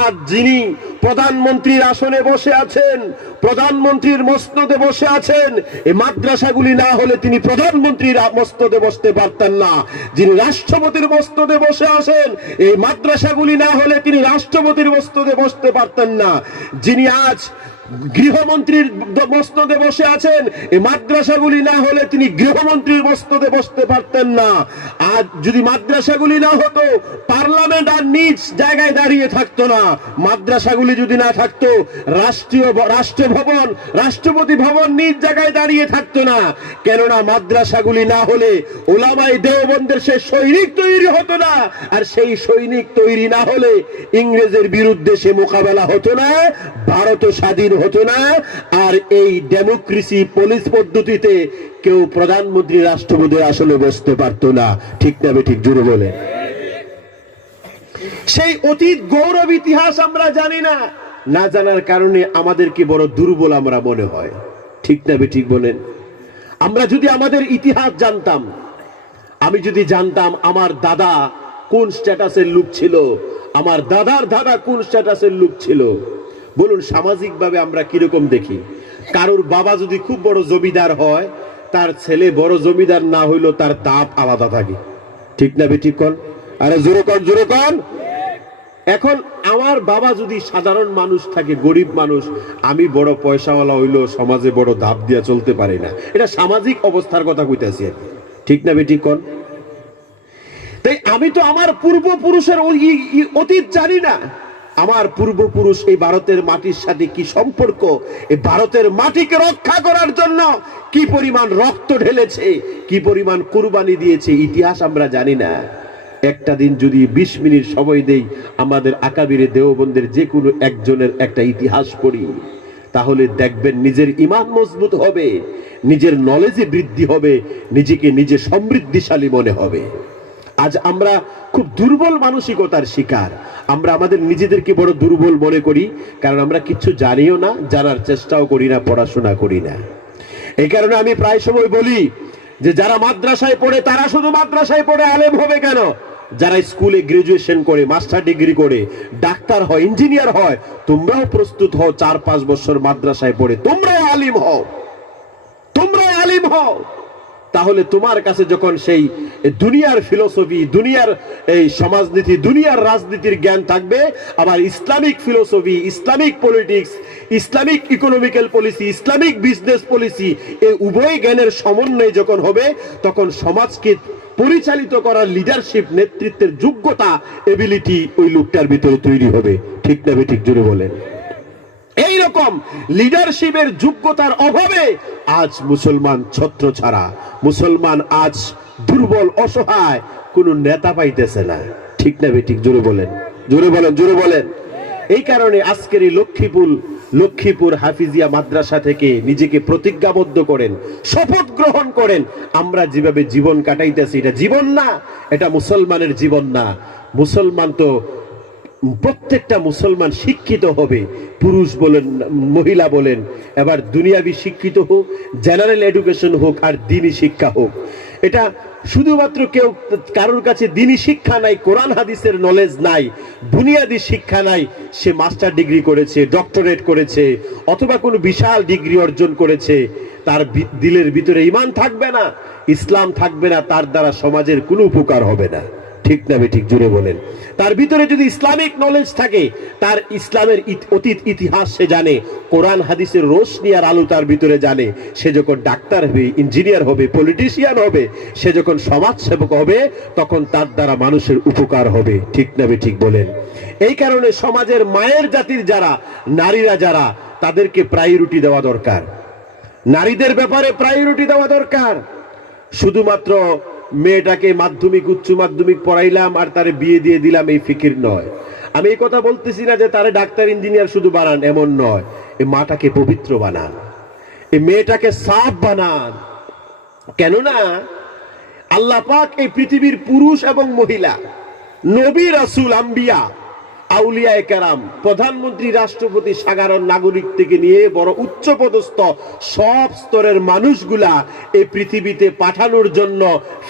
আজ যিনি প্রধানমন্ত্রীর আসনে বসে আছেন, প্রধানমন্ত্রীর মসনদে বসে আছেন, এই মাদ্রাসাগুলি না হলে তিনি প্রধানমন্ত্রীর মসনদে বসতে পারতেন না। যিনি রাষ্ট্রপতির মসনদে বসে আছেন, এই মাদ্রাসাগুলি না হলে তিনি রাষ্ট্রপতির মসনদে বসতে পারতেন না। যিনি আজ গৃহমন্ত্রীর মসনদে বসে আছেন, এই মাদ্রাসাগুলি না হলে তিনি গৃহমন্ত্রীর মসনদে বসতে পারতেন না। আজ যদি মাদ্রাসাগুলি না হতো, পার্লামেন্ট আর নিজ জায়গায় দাঁড়িয়ে থাকতো না। মাদ্রাসাগুলি যদি না থাকতো, রাষ্ট্রভবন, রাষ্ট্রপতি ভবন নিজ জায়গায় দাঁড়িয়ে থাকতো না। কেননা মাদ্রাসাগুলি না হলে ওলামায়ে দেওবন্দের সে সৈনিক তৈরি হতো না, আর সেই সৈনিক তৈরি না হলে ইংরেজের বিরুদ্ধে সে মোকাবেলা হতো না, ভারত স্বাধীন হতো না। আর এই ডেমোক্রেসি পুলিশ পদ্ধতিতে কেউ প্রধানমন্ত্রী, রাষ্ট্রপতির আসলে বসতে পারতো না। ঠিক না ঠিক? জুড়ে বলে। সেই অতীত গৌরব ইতিহাস আমরা জানি না, না জানার কারণে আমাদেরকে বড় দুর্বল আমরা মনে হয়। ঠিক না ঠিক বলেন? আমরা যদি আমাদের ইতিহাস জানতাম, আমি যদি জানতাম আমার দাদা কোন স্ট্যাটাসের লোক ছিল, আমার দাদার দাদা কোন স্ট্যাটাসের লোক ছিল, বলুন সামাজিক ভাবে আমরা কিরকম দেখি? কারোর বাবা যদি খুব বড় জমিদার হয়, তার ছেলে বড় জমিদার না হইলেও তার দাপ আলাদা থাকে। ঠিক না ঠিক কোন? আরে জোরে কোন, জোরে কোন। এখন আমার বাবা যদি সাধারণ মানুষ থাকে, গরিব মানুষ, আমি বড় পয়সাওয়ালা হইলেও সমাজে বড় দাপ দিয়া চলতে পারি না। এটা সামাজিক অবস্থার কথা কইতাছি। ঠিক না ঠিক কোন? তাই আমি তো আমার পূর্বপুরুষের অতীত জানি না। আমার পূর্বপুরুষ এই ভারতের মাটির সাথে কি সম্পর্ক, এই ভারতের মাটিকে রক্ষা করার জন্য কি পরিমাণ রক্ত ঢেলেছে, কি পরিমাণ কুরবানি দিয়েছে, ইতিহাস আমরা জানি না। একটা দিন যদি 20 মিনিট সময় দেই, আমাদের আকাবিরে দেওবন্দের যে কোনো একজনের একটা ইতিহাস পড়ি, তাহলে দেখবেন নিজের ঈমান মজবুত হবে, নিজের নলেজে বৃদ্ধি হবে, নিজেকে নিজে সমৃদ্ধিশালী মনে হবে। আজ আমরা খুব দুর্বল মানসিকতার শিকার। আমরা আমাদের নিজেদেরকে বড় দুর্বল মনে করি, কারণ আমরা কিছু জানিও না, জানার চেষ্টাও করি না, পড়াশোনা করি না। এই কারণে আমি প্রায় সময় বলি যে যারা মাদ্রাসায় পড়ে তারা শুধু মাদ্রাসায় পড়ে আলেম হবে কেন? যারা স্কুলে গ্রাজুয়েশন করে, মাস্টার ডিগ্রি করে, ডাক্তার হয়, ইঞ্জিনিয়ার হয়, তোমরাও প্রস্তুত হও 4-5 বছর মাদ্রাসায় পড়ে তোমরাও আলিম হও, তোমরাও আলিম হও। তাহলে তোমার কাছে যখন সেই দুনিয়ার ফিলোসফি, দুনিয়ার এই সমাজনীতি, দুনিয়ার রাজনীতির জ্ঞান থাকবে, আবার Islamic philosophy, Islamic politics, Islamic economical policy, Islamic business policy, এই উভয় জ্ঞানের সমন্বয় যখন হবে, তখন সমাজকে পরিচালিত করার লিডারশিপ, নেতৃত্বের যোগ্যতা, এবিলিটি ওই লোকটার ভিতরে তৈরি হবে। ঠিক না ঠিক? জুড়ে বলেন। এইরকম লিডারশিপের যোগ্যতার অভাবে আজ মুসলমান ছত্র ছাড়া, মুসলমান আজ দুর্বল, অসহায়, কোন নেতা পাইতেছে না। ঠিক না ঠিক? জোরে বলেন, জোরে বলেন, জোরে বলেন। এই কারণে আজকের এই লক্ষ্মীপুর হাফিজিয়া মাদ্রাসা থেকে নিজেকে প্রতিজ্ঞাবদ্ধ করেন, শপথ গ্রহণ করেন, আমরা যেভাবে জীবন কাটাইতেছি এটা জীবন না, এটা মুসলমানের জীবন না। মুসলমান তো প্রত্যেকটা মুসলমান শিক্ষিত হবে, পুরুষ বলেন, মহিলা বলেন, এবার দুনিয়াবি শিক্ষিত হোক, জেনারেল এডুকেশন হোক, আর দ্বীনি শিক্ষা হোক। এটা শুধুমাত্র কেউ কারোর কাছে দ্বীনি শিক্ষা নাই, কোরআন হাদিসের নলেজ নাই, বুনিয়াদি শিক্ষা নাই, সে মাস্টার ডিগ্রি করেছে, ডক্টরেট করেছে, অথবা কোনো বিশাল ডিগ্রি অর্জন করেছে, তার দিলের ভিতরে ঈমান থাকবে না, ইসলাম থাকবে না, তার দ্বারা সমাজের কোনো উপকার হবে না। ঠিক না ঠিক জুড়ে বলেন। তার ভিতরে যদি ইসলামিক নলেজ থাকে, তার ইসলামের অতীত ইতিহাস সে জানে, কোরআন হাদিসের রোশনি আর আলো তার ভিতরে জানে, সে যখন ডাক্তার হবে, ইঞ্জিনিয়ার হবে, পলিটিশিয়ান হবে, সে যখন সমাজ সেবক হবে, তখন তার দ্বারা মানুষের উপকার হবে। ঠিক না ঠিক বলেন। এই কারণে সমাজের মায়ের জাতির যারা নারীরা যারা, তাদেরকে প্রায়োরিটি দেওয়া দরকার, নারীদের ব্যাপারে প্রায়োরিটি দেওয়া দরকার। শুধুমাত্র মেয়েটাকে মাধ্যমিক উচ্চ মাধ্যমিক পড়াইলাম আর তারে বিয়ে দিয়ে দিলাম, এই ফিকির নয়। আমি এই কথা বলতেছি না যে তারে ডাক্তার ইঞ্জিনিয়ার শুধু বানান, এমন নয়। এই মাটাকে পবিত্র বানান, এই মেয়েটাকে সাফ বানান। কেননা আল্লাহ পাক এই পৃথিবীর পুরুষ এবং মহিলা, নবী, রাসূল, আম্বিয়া, আউলিয়ায়ে কেরাম, প্রধানমন্ত্রী, রাষ্ট্রপতি, সাধারণ নাগরিক থেকে নিয়ে বড় উচ্চ পদস্থ সব স্তরের মানুষগুলা এই পৃথিবীতে পাঠানোর জন্য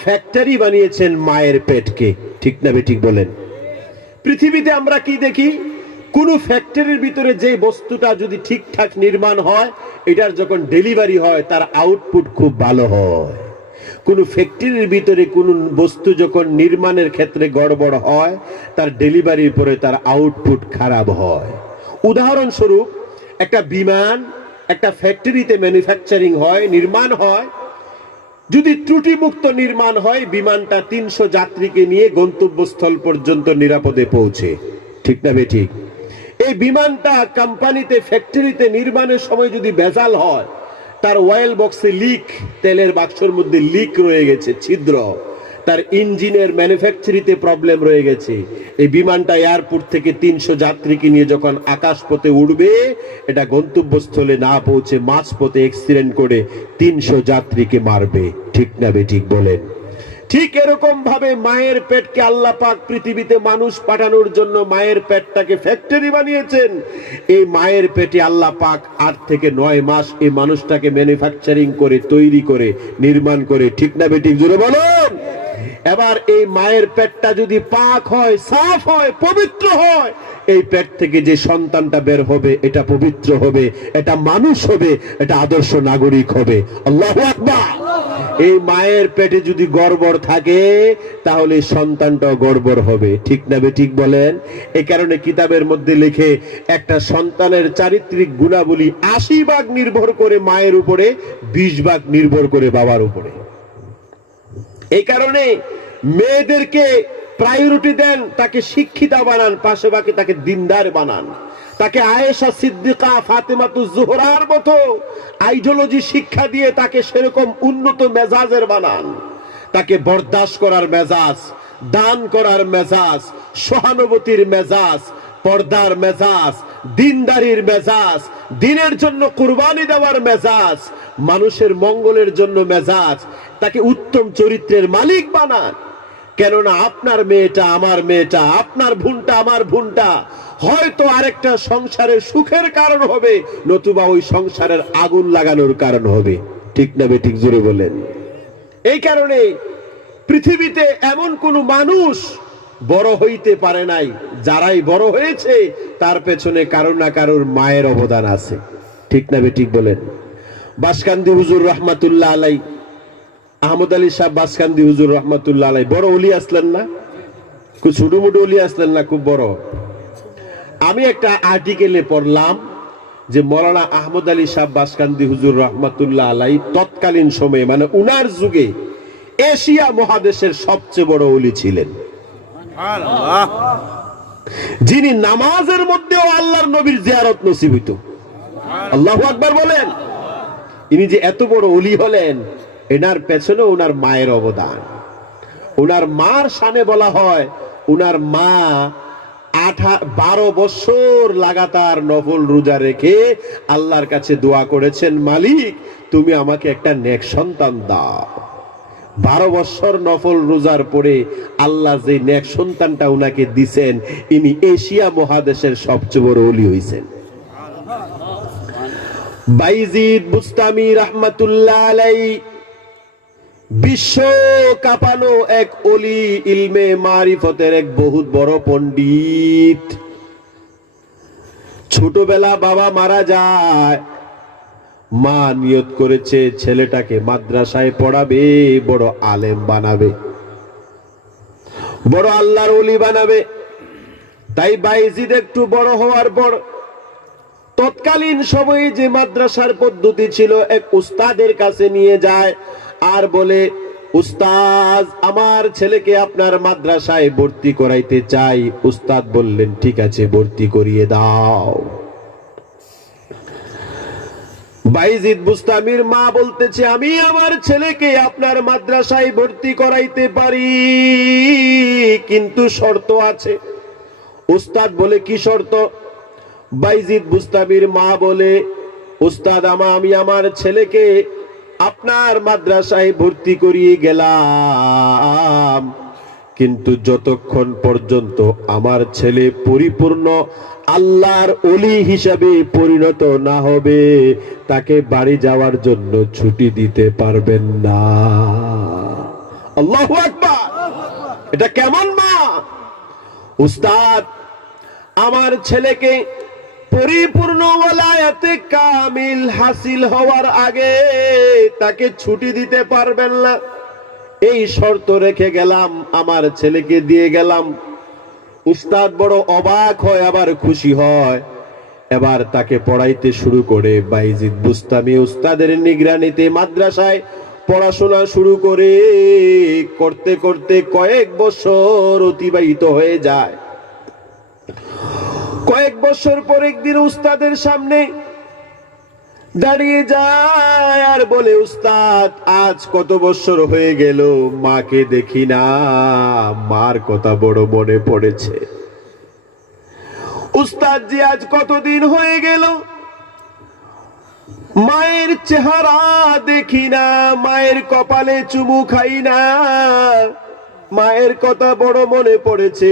ফ্যাক্টরি বানিয়েছেন মায়ের পেটকে। ঠিক না ঠিক বলেন। পৃথিবীতে আমরা কি দেখি, কোন ফ্যাক্টরির ভিতরে যে বস্তুটা যদি ঠিকঠাক নির্মাণ হয়, এটার যখন ডেলিভারি হয় তার আউটপুট খুব ভালো হয়। কোন ফ্যাক্টরির ভিতরে কোন বস্তু যখন নির্মাণের ক্ষেত্রে গড়বড় হয়, তার ডেলিভারির পরে তার আউটপুট খারাপ হয়। উদাহরণস্বরূপ, একটা বিমান একটা ফ্যাক্টরিতে ম্যানুফ্যাকচারিং হয়, নির্মাণ হয়, যদি ত্রুটিমুক্ত নির্মাণ হয়, বিমানটা 300 যাত্রীকে নিয়ে গন্তব্যস্থল পর্যন্ত নিরাপদে পৌঁছে। ঠিক না ঠিক? এই বিমানটা কোম্পানিতে ফ্যাক্টরিতে নির্মাণের সময় যদি ভেজাল হয়, তার অয়েল বক্সে লিক, তেলের বাক্সের মধ্যে লিক রয়ে গেছে, ছিদ্র, তার ইঞ্জিনের ম্যানুফ্যাকচারিতে প্রবলেম রয়ে গেছে, এই বিমানটা এয়ারপোর্ট থেকে 300 যাত্রীকে নিয়ে যখন আকাশপথে উড়বে, এটা গন্তব্যস্থলে না পৌঁছে মাঝপথে অ্যাক্সিডেন্ট করে 300 যাত্রীকে মারবে। ঠিক না ঠিক বলেন। ঠিক এরকম ভাবে মায়ের পেটকে আল্লাহ পাক পৃথিবীতে মানুষ পাঠানোর জন্য মায়ের পেটটাকে ফ্যাক্টরি বানিয়েছেন। এই মায়ের পেটে আল্লাহ পাক 8 থেকে 9 মাস এই মানুষটাকে ম্যানুফ্যাকচারিং করে, তৈরি করে, নির্মাণ করে। ঠিক না ঠিক জোরে বলুন। এবার এই মায়ের পেটটা যদি পাক হয়, সাফ হয়, পবিত্র হয়, এই পেট থেকে যে সন্তানটা বের হবে এটা পবিত্র হবে, এটা মানুষ হবে, এটা আদর্শ নাগরিক হবে। আল্লাহু আকবার। এই মায়ের পেটে যদি গড়বড় থাকে, তাহলে সন্তানটাও গড়বড় হবে। ঠিক না ঠিক বলেন। এই কারণে কিতাবের মধ্যে লিখে, একটা সন্তানের চারিত্রিক গুণাবলী 80% নির্ভর করে মায়ের উপরে, 20% নির্ভর করে বাবার উপরে। এই কারণে মেয়েদেরকে প্রায়োরিটি দেন, তাকে শিক্ষিতা বানান, পাশাপাশি তাকে দিনদার বানান, তাকে আয়েশা সিদ্দিকা, ফাতেমাতুজ জোহরার মতো আইডিওলজি শিক্ষা দিয়ে তাকে সেরকম উন্নত মেজাজের বানান, তাকে বরদাস্ত করার মেজাজ, দান করার মেজাজ, সহানুভূতির মেজাজ, পর্দার মেজাজ, দিনদারির মেজাজ, দিনের জন্য কুরবানি দেওয়ার মেজাজ, মানুষের মঙ্গলের জন্য মেজাজ, তাকে উত্তম চরিত্রের মালিক বানান। কেননা আপনার মেয়েটা, আমার মেয়েটা, আপনার বোনটা, আমার বোনটা হয়তো আরেকটা সংসারের সুখের কারণ হবে, নতুবা ওই সংসারের আগুন লাগানোর কারণ হবে। ঠিক না ঠিক জোরে বলেন। এই কারণে পৃথিবীতে এমন কোন মানুষ বড় হইতে পারে নাই, যারাই বড় হয়েছে তার পেছনে কারো না কারোর মায়ের অবদান আছে। ঠিক না ঠিক বলেন। বাসকান্দি হুজুর রহমাতুল্লাহ আলাই, আহমদ আলী সাহেব বাসকান্দি হুজুর রহমাতুল্লাহ আলাই বড় ওলি আসলেন না? খুব ছোট মোটো ওলি আসলেন না, খুব বড়। আমি একটা আর্টিকেলে পড়লাম যে মৌলানা আহমদ আলী সাহেব বাসকান্দি হুজুর রহমাতুল্লাহ আলাই তৎকালীন সময়ে, মানে উনার যুগে, এশিয়া মহাদেশের সবচেয়ে বড় ওলি ছিলেন, যিনি নামাজের মধ্যেও আল্লাহর নবীর জিয়ারত নসিব হইত। আল্লাহু আকবার বলেন। ইনি যে এত বড় ওলি হলেন, এনার পেছনে ওনার মায়ের অবদান। ওনার মার শানে বলা হয়, ওনার মা 12 বছর লাগাতার নফল রোজা রেখে আল্লাহর কাছে দোয়া করেছেন, মালিক তুমি আমাকে একটা নেক সন্তান দাও। 12 বছর নফল রোজার পরে আল্লাহ যে নেক সন্তানটা উনাকে দিছেন, ইনি এশিয়া মহাদেশের সবচেয়ে বড় ওলি হইছেন। বাইজিদ বুস্তামি রহমাতুল্লাহ আলাইহি বিশ্ব কাঁপানো এক অলি, ইলমে মারিফতের এক বহুত বড় পণ্ডিত। ছোটবেলা বাবা মারা যায়, মা নিয়ত করেছে ছেলেটাকে মাদ্রাসায় পড়াবে, বড় আলেম বানাবে, বড় আল্লাহর ওলি বানাবে। তাই বাইজিদ একটু বড় হওয়ার পর তৎকালীন সময়ে যে মাদ্রাসার পদ্ধতি ছিল, এক উস্তাদের কাছে নিয়ে যায় আর বলে, উস্তাদ আমার ছেলেকে আপনার মাদ্রাসায় ভর্তি করাইতে চাই। উস্তাদ বললেন, ঠিক আছে, ভর্তি করিয়ে দাও। বাইজিদ বুস্তামির মা বলতেছে, আমি আমার ছেলেকে আপনার মাদ্রাসায় ভর্তি করাইতে পারি, কিন্তু শর্ত আছে। উস্তাদ বলে, কি শর্ত? বাইজিদ বুস্তামির মা বলে, উস্তাদ আমি আমার ছেলেকে আপনার মাদ্রাসায় ভর্তি করিয়ে গেলাম, কিন্তু যতক্ষণ পর্যন্ত আমার ছেলে পরিপূর্ণ আল্লাহর ওলি হিসাবে পরিণত না হবে, তাকে বাড়ি যাওয়ার জন্য ছুটি দিতে পারবেন না। আল্লাহু আকবার! এটা কেমন মা? উস্তাদ আমার ছেলেকে পরিপূর্ণ ওলায়াতে কামিল হাসিল হওয়ার আগে তাকে ছুটি দিতে পারবেন না, এই শর্ত রেখে গেলাম, আমার ছেলেকে দিয়ে গেলাম। উস্তাদ বড় অবাক হয়, আবার খুশি হয়। এবার তাকে পড়াইতে শুরু করে বাইজিদ বুস্তামি উস্তাদের নিগরানিতে মাদ্রাসায় পড়াশোনা শুরু করে। করতে করতে কয়েক বছর অতিবাহিত হয়ে যায়। কয়েক বছর পর একদিন উস্তাদের সামনে দাঁড়িয়ে যায় আর বলে, উস্তাদ আজ কত বছর হয়ে গেল মাকে দেখি না, মার কথা বড় মনে পড়েছে। উস্তাদ জি, আজ কতদিন হয়ে গেল মায়ের চেহারা দেখি না, মায়ের কপালে চুমু খাই না, মায়ের কথা বড় মনে পড়েছে,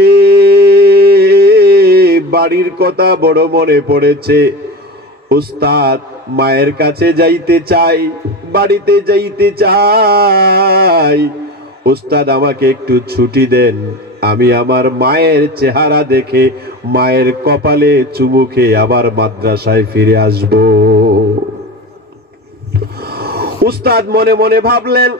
বাড়ির কথা বড় মনে পড়েছে। উস্তাদ মায়ের কাছে যাইতে চাই, বাড়িতে যাইতে চাই। উস্তাদ আমাকে একটু ছুটি দেন, আমি আমার মায়ের চেহারা দেখে মায়ের কপালে চুমু খেয়ে আবার মাদ্রাসায় ফিরে আসব। উস্তাদ মনে মনে ভাবলেন,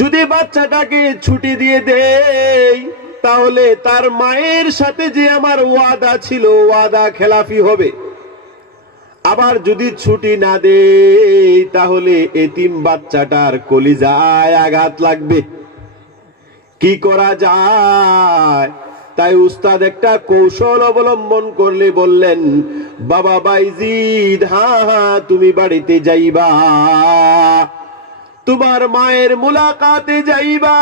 যদি বাচ্চাটাকে ছুটি দিয়ে দেই তাহলে তার মায়ের সাথে যে আমার ওয়াদা ছিল, ওয়াদা খেলাফি হবে। আবার যদি ছুটি না দেই তাহলে এতিম বাচ্চাটার কলিজায় আঘাত লাগবে। কি করা যায়? তাই উস্তাদ একটা কৌশল অবলম্বন করলে বললেন, বাবা বাইজিদ, হ্যাঁ তুমি বাড়িতে যাইবা, তোমার মায়ের মুলাকাতে যাইবা,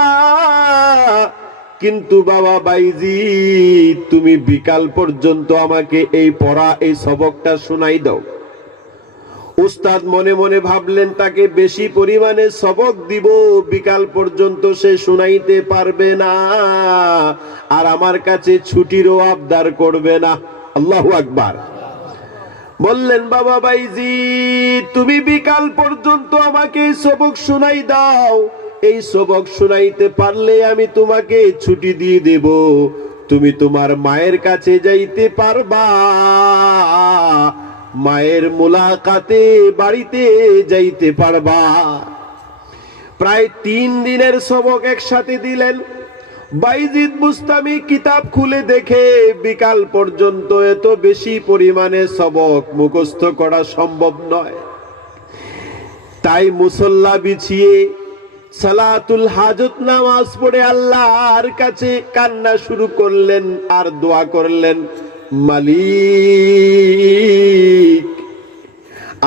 কিন্তু বাবা বাইজিদ তুমি বিকাল পর্যন্ত আমাকে এই পড়া, এই সবকটা শোনাই দাও। উস্তাদ মনে মনে ভাবলেন, তাকে বেশি পরিমাণে সবক দিব, বিকাল পর্যন্ত সে শোনাইতে পারবে না, আর আমার কাছে ছুটিরও আবদার করবে না। আল্লাহু আকবার! বললেন, বাবা বাইজিদ তুমি বিকাল পর্যন্ত আমাকে সবক শোনাই দাও, এই সবক শোনাইতে পারলে আমি তোমাকে ছুটি দিয়ে দেব, তুমি তোমার মায়ের কাছে যাইতে পারবা, মায়ের মুলাকাতে বাড়িতে যাইতে পারবা। প্রায় 3 দিনের সবক একসাথে দিলেন। বাইজিদ বুস্তামি কিতাব খুলে দেখে বিকাল পর্যন্ত এত বেশি পরিমাণে সবক মুখস্থ করা সম্ভব নয়। তাই মুসল্লা বিছিয়ে সালাতুল হাজত নামাজ পড়ে আল্লাহর কাছে কান্না শুরু করলেন আর দোয়া করলেন, মালিক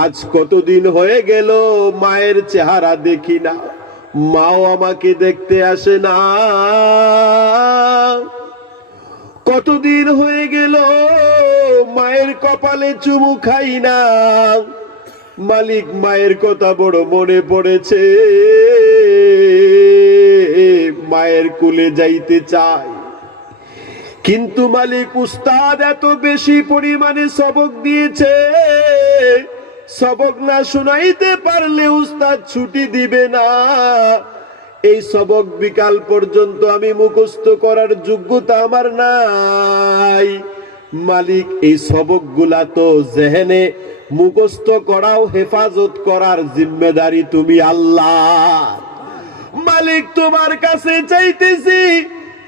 আজ কতদিন হয়ে গেল মায়ের চেহারা দেখি না, মাও আমাকে দেখতে আসে না, কতদিন হয়ে গেল মায়ের কপালে চুমু খাই না, মালিক মায়ের কথা বড় মনে পড়েছে, মায়ের কোলে যাইতে চাই, কিন্তু মালিক উস্তাদ এত বেশি পরিমাণে সবক দিয়েছে, সবক না শুনাইতে পারলে উস্তাদ ছুটি দিবে না। এই সবক বিকাল পর্যন্ত আমি মুখস্থ করার যোগ্যতা আমার নাই। মালিক, এই সবকগুলা তো জেহেনে মুখস্থ করাও হেফাজত করার জিম্মেদারি তুমি আল্লাহ। মালিক, তোমার কাছে চাইতেছি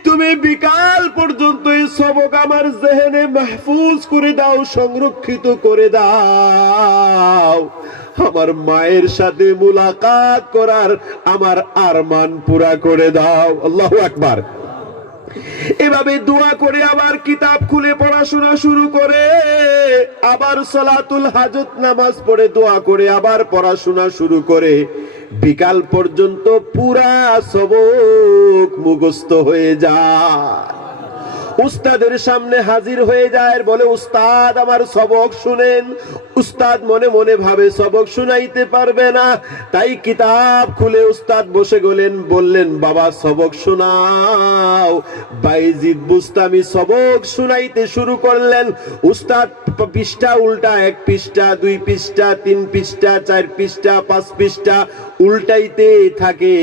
তুমি বিকাল পর্যন্ত এই সবক আমার জেহেনে মাহফুজ করে দাও, সংরক্ষিত করে দাও। আমার মায়ের সাথে মুলাকাত করার আমার আরমান পুরা করে দাও। আল্লাহু আকবার। এভাবে দোয়া করে আবার কিতাব খুলে পড়াশোনা শুরু করে, আবার সালাতুল হাজত নামাজ পড়ে দোয়া করে আবার পড়াশোনা শুরু করে, বিকাল পর্যন্ত পুরা সবক মুখস্থ হয়ে যায়। উস্তাদের সামনে হাজির হয়ে যায়, বলে উস্তাদ আমার সবক শুনেন। উস্তাদ মনে মনে ভাবে সবক শুনাইতে পারবে না, তাই কিতাব খুলে উস্তাদ বসে গেলেন, বললেন বাবা সবক শোনাও। বাইজিদ বুস্তামি সবক শুনাইতে শুরু করলেন। উস্তাদ পৃষ্ঠা উল্টা, 1 পৃষ্ঠা 2 পৃষ্ঠা 3 পৃষ্ঠা 4 পৃষ্ঠা 5 পৃষ্ঠা উল্টাইতে থাকে।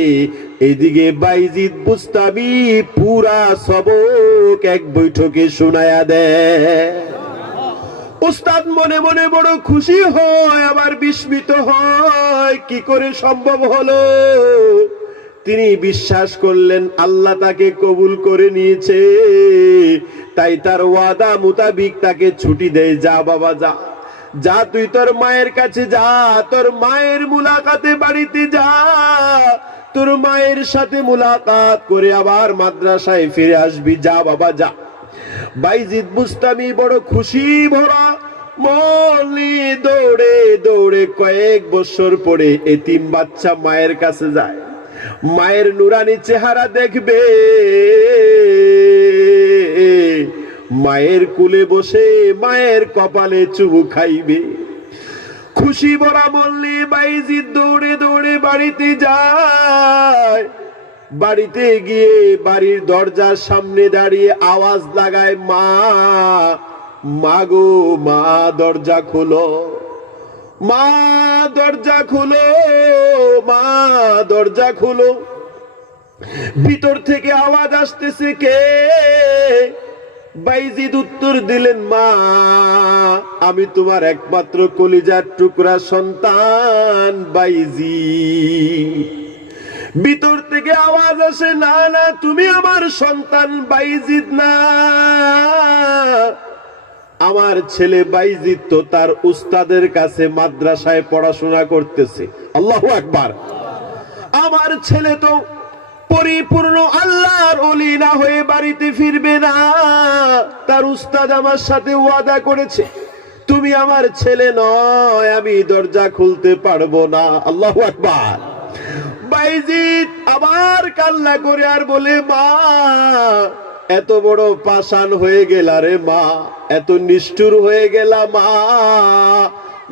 এদিকে বাইজিদ বুস্তামি পুরা সবক এক বৈঠকে শোনায়া দেয়। উস্তাদ মনে মনে বড় খুশি হয়, আবার বিস্মিত হয়, কি করে সম্ভব হলো। তিনি বিশ্বাস করলেন আল্লাহ তাকে কবুল করে নিয়েছে, তাই তার ওয়াদা মোতাবিক তাকে ছুটি দেয়। যা বাবা যা, যা তুই তোর মায়ের কাছে যা, তোর মায়ের মুলাকাতে বাড়িতে যা, তোর মায়ের সাথে মুলাকাত করে আবার মাদ্রাসায় ফিরে আসবি। যা বাবা যা। বাইজিদ বুস্তামি বড় খুশি ভরা মনে দৌড়ে দৌড়ে কয়েক বছর পরে এতিম বাচ্চা মায়ের কাছে যায়। মায়ের নুরানি চেহারা দেখবে, মায়ের কুলে বসে মায়ের কপালে চুমু খাইবে। খুশি ভরা মল্লে বাইজিদ দৌড়ে দৌড়ে বাড়িতে যায়। বাড়িতে গিয়ে বাড়ির দরজার সামনে দাঁড়িয়ে আওয়াজ লাগায়, মা, মা গো মা, দরজা খোলো, মা দরজা খোলো, মা দরজা খোলো। ভিতর থেকে আওয়াজ আসতেছে, কে? বাইজিদ উত্তর দিলেন, মা, আমি তোমার একমাত্র কলিজার টুকরা সন্তান বাইজিদ। ভিতর থেকে আওয়াজ আসে, না না, তুমি আমার সন্তান বাইজিদ না, আমার ছেলে বাইজিদ তো তার উস্তাদের কাছে মাদ্রাসায় পড়াশোনা করতেছে। আল্লাহু আকবার। আমার ছেলে তো পরিপূর্ণ আল্লাহর ওলি না হয়ে বাড়িতে ফিরবে না, তার উস্তাদ আমার সাথে ওয়াদা করেছে। তুমি আমার ছেলে নয়, আমি দরজা খুলতে পারবো না। আল্লাহু আকবার। বাইজিদ আবার কান্না করে আর বলে, মা, এত বড় পাষাণ হয়ে গেলা রে মা, এত নিষ্ঠুর হয়ে গেলা মা,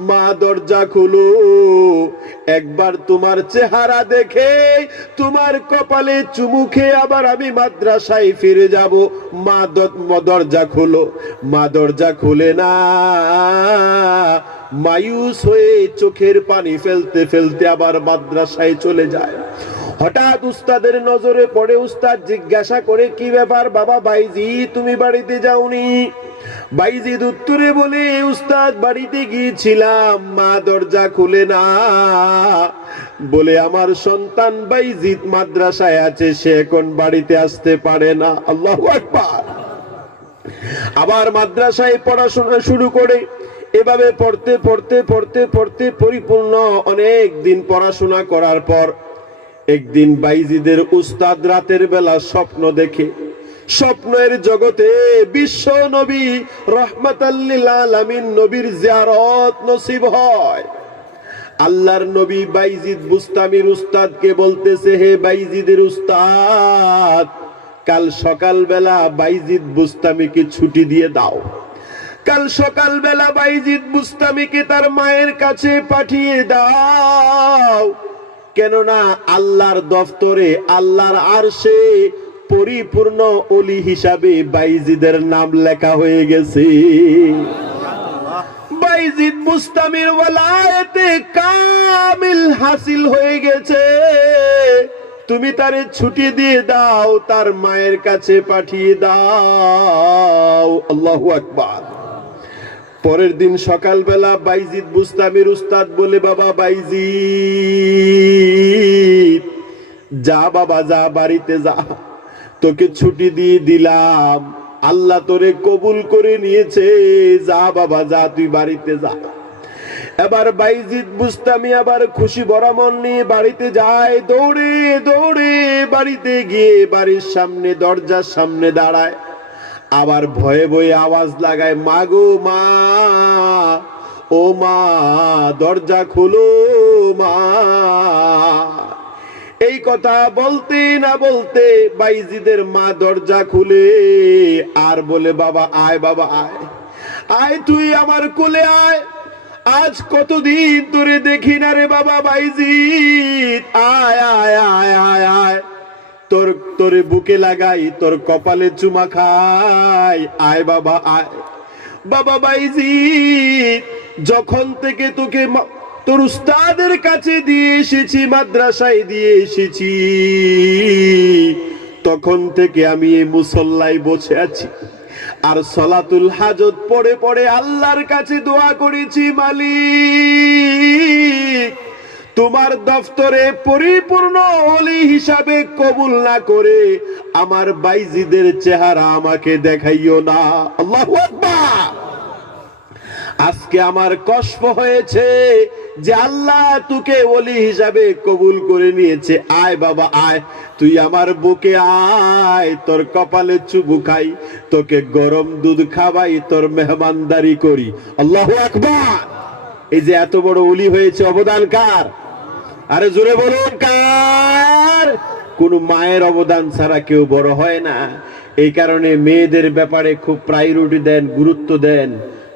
মা দরজা খুলো, একবার তোমার চেহারা দেখে তোমার কপালে চুমু খেয়ে আবার আমি মাদ্রাসায় ফিরে যাব। মা দরজা খুলো। মা দরজা খুলে না, মায়ুস হয়ে চোখের পানি ফেলতে ফেলতে আবার মাদ্রাসায় চলে যায়। হঠাৎ উস্তাদের নজরে পড়ে। উস্তাদ জিজ্ঞাসা করে, কি ব্যাপার বাবা বাইজিদ, তুমি বাড়িতে যাওনি? বাইজিদ উত্তরে বলে, উস্তাদ বাড়িতে গিয়েছিলাম, মা দরজা খুলে না, বলে আমার সন্তান বাইজিদ মাদ্রাসায় আছে, সে এখন বাড়িতে আসতে পারে না। আল্লাহু আকবার। আবার মাদ্রাসায় পড়াশোনা শুরু করে এভাবে পড়তে পড়তে পড়তে পড়তে পরিপূর্ণ অনেক দিন পড়াশোনা করার পর একদিন বাইজিদের উস্তাদ রাতের বেলা স্বপ্ন দেখে। স্বপ্নের জগতে বিশ্ব নবী রাহমাতাল লিল আলামিন নবীর জিয়ারত নসিব হয়। আল্লাহর নবী বাইজিদ বুস্তামির উস্তাদকে বলতেছে, হে বাইজিদের উস্তাদ, কাল সকাল বেলা বাইজিদ বুস্তামিকে ছুটি দিয়ে দাও। কাল সকাল বেলা বাইজিদ বুস্তামিকে তার মায়ের কাছে পাঠিয়ে দাও, কেননা আল্লাহর দফতরে আল্লাহর আরশে পরিপূর্ণ ওলি হিসাবে বাইজিদের নাম লেখা হয়ে গেছে। বাইজিদ বুস্তামির ওয়ালায়াতে কামিল হাসিল হয়ে গেছে, তুমি তারে ছুটি দিয়ে দাও, তার মায়ের কাছে পাঠিয়ে দাও। আল্লাহু আকবার। পরের দিন সকালবেলা বাইজিদ বুস্তামির উস্তাদ বলে, বাবা বাইজিদ, যা বাবা যা, বাড়িতে যা, তোকে ছুটি দিয়ে দিলাম, আল্লাহ তোরে কবুল করে নিয়েছে, যা বাবা যা, তুই বাড়িতে যা। এবার বাইজিদ বুস্তামি আবার খুশি ভরা মন নিয়ে বাড়িতে যায়। দৌড়ে দৌড়ে বাড়িতে গিয়ে বাড়ির সামনে, দরজার সামনে দাঁড়ায়, আবার ভয়ে ভয়ে আওয়াজ লাগায়, মা গো মা, ও মা, দরজা খোলো মা। এই কথা বলতে না বলতে বাইজিদের মা দরজা খুলে আর বলে, বাবা আয়, বাবা আয়, আয় তুই আমার কোলে আয়, আজ কতদিন তোরে দেখি না রে বাবা বাইজিদ, আয় আয় আয় আয় আয়, তোরে বুকে লাগাই, তোর কপালে চুমা খাই, আয় বাবা আয়। বাবা বাইজিদ, যখন থেকে তোকে তোর উস্তাদের কাছে দিয়ে এসেছি, মাদ্রাসায় দিয়ে এসেছি, তখন থেকে আমি এই মুসল্লায় বসে আছি আর সলাতুল হাজত পড়ে পড়ে আল্লাহর কাছে দোয়া করেছি, মালিক তোমার দফতরে পরিপূর্ণ ওলি হিসাবে কবুল না করে আমার বাইজিদের চেহারা আমাকে দেখাইও না। আল্লাহু আকবার। আজকে আমার কষ্ট হয়েছে যে আল্লাহ তোকে ওলি হিসাবে কবুল করে নিয়েছে, আয় বাবা আয়, তুই আমার বুকে আয়, তোর কপালে চুমু খাই, তোকে গরম দুধ খাওয়াই, তোর মেহমানদারি করি। আল্লাহু আকবার। এই যে এত বড় ওলি হয়েছে, অবদান কার? আরে জোরে বলুন কার? কোন মায়ের অবদান ছাড়া কেউ বড় হয় না। এই কারণে মেয়েদের ব্যাপারে খুব প্রায়োরিটি দেন, গুরুত্ব দেন,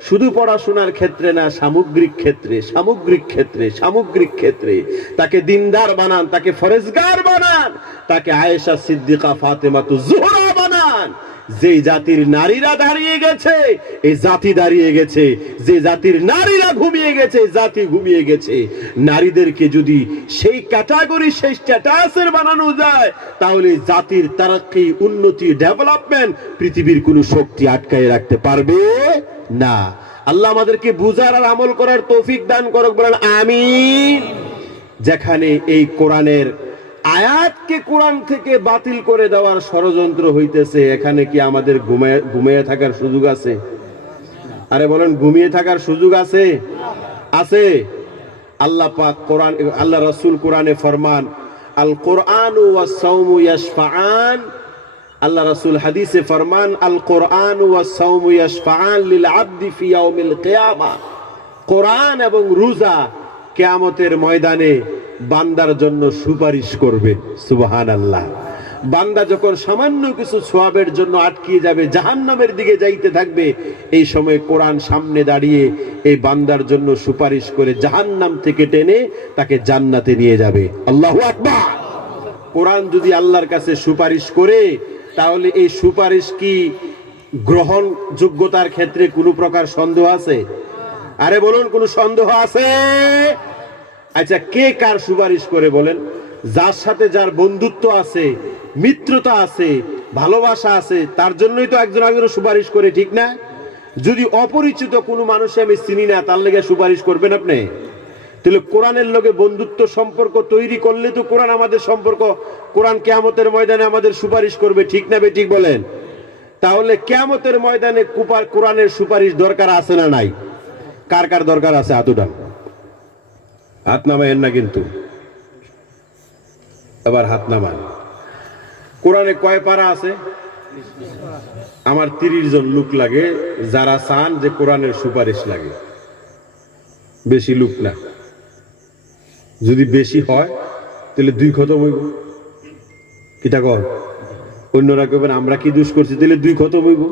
শুধু পড়াশোনার ক্ষেত্রে না, সামগ্রিক ক্ষেত্রে, সামগ্রিক ক্ষেত্রে, সামগ্রিক ক্ষেত্রে তাকে দিনদার বানান, তাকে ফরেজগার বানান, তাকে আয়েশা সিদ্দিকা ফাতেমাতু জোহরা বানান। যে জাতির নারীরা দাঁড়িয়ে গেছে, এই জাতি দাঁড়িয়ে গেছে। যে জাতির নারীরা ঘুমিয়ে গেছে, জাতি ঘুমিয়ে গেছে। নারীদেরকে যদি সেই ক্যাটাগরি, সেই স্ট্যাটাসের বানানো যায়, তাহলে জাতির তারাক্কি, উন্নতি, ডেভেলপমেন্ট পৃথিবীর কোনো শক্তি আটকায় রাখতে পারবে না। আল্লাহ আমাদেরকে বুঝার আর আমল করার তৌফিক দান করুক, বলেন আমিন। যেখানে এই কোরআনের আয়াতকে কোরআন থেকে বাতিল করে দেওয়ার ষড়যন্ত্র হইতেছে, এখানে কি আমাদের ঘুমিয়ে থাকার সুযোগ আছে? আরে বলেন, ঘুমিয়ে থাকার সুযোগ আছে? আছে। আল্লাহ পাক কোরআন, আল্লাহ রাসূল কোরআনে ফরমান, আল কোরআনু ওয়াস সাওমু ইয়াশফাআন। আল্লাহ রাসূল হাদিসে ফরমান, আল কোরআনু ওয়াস সাওমু ইয়াশফাআন লিল আবদি ফি ইয়াউমিল কিয়ামা। কোরআন এবং রোজা কিয়ামতের ময়দানে বান্দার জন্য সুপারিশ করবে। সুবহানাল্লাহ। বান্দা যখন সামান্য কিছু সওয়াবের জন্য আটকিয়ে যাবে, জাহান্নামের দিকে যাইতে থাকবে, এই সময় কোরআন সামনে দাঁড়িয়ে এই বান্দার জন্য সুপারিশ করে জাহান্নাম থেকে টেনে তাকে জান্নাতে নিয়ে যাবে। আল্লাহু আকবার। কোরআন যদি আল্লাহর কাছে সুপারিশ করে, তাহলে এই সুপারিশ কি গ্রহণযোগ্যতার ক্ষেত্রে কোনো প্রকার সন্দেহ আছে? আরে বলুন, কোনো সন্দেহ আছে? আচ্ছা, কে কার সুপারিশ করে বলেন? যার সাথে যার বন্ধুত্ব আছে, মিত্রতা আছে, ভালোবাসা আছে, তার জন্যই তো একজন একজনের সুপারিশ করে, ঠিক না? যদি অপরিচিত কোনো মানুষে আমি চিনি না, তার লেগে সুপারিশ করবেন আপনি? তাহলে কোরআনের লগে বন্ধুত্ব সম্পর্ক তৈরি করলে তো কোরআন আমাদের সম্পর্ক, কোরআন কিয়ামতের ময়দানে আমাদের সুপারিশ করবে, ঠিক না বেঠিক বলেন? তাহলে কিয়ামতের ময়দানে কোরআনের সুপারিশ দরকার আছে না নাই? কার কার দরকার আছে? হাতুটা হাত নামায়েন না কিন্তু, এবার হাত নামান। কোরআনে কয় পারা আছে? আমার 30 জন লোক লাগে যারা চান যে কোরআনের সুপারিশ লাগে। বেশি লোক না। যদি বেশি হয় তাহলে 2 খতম হইব। কিটা কর? অন্যরা কইবেন আমরা কি দোষ করছি, তাহলে 2 খতম হইব।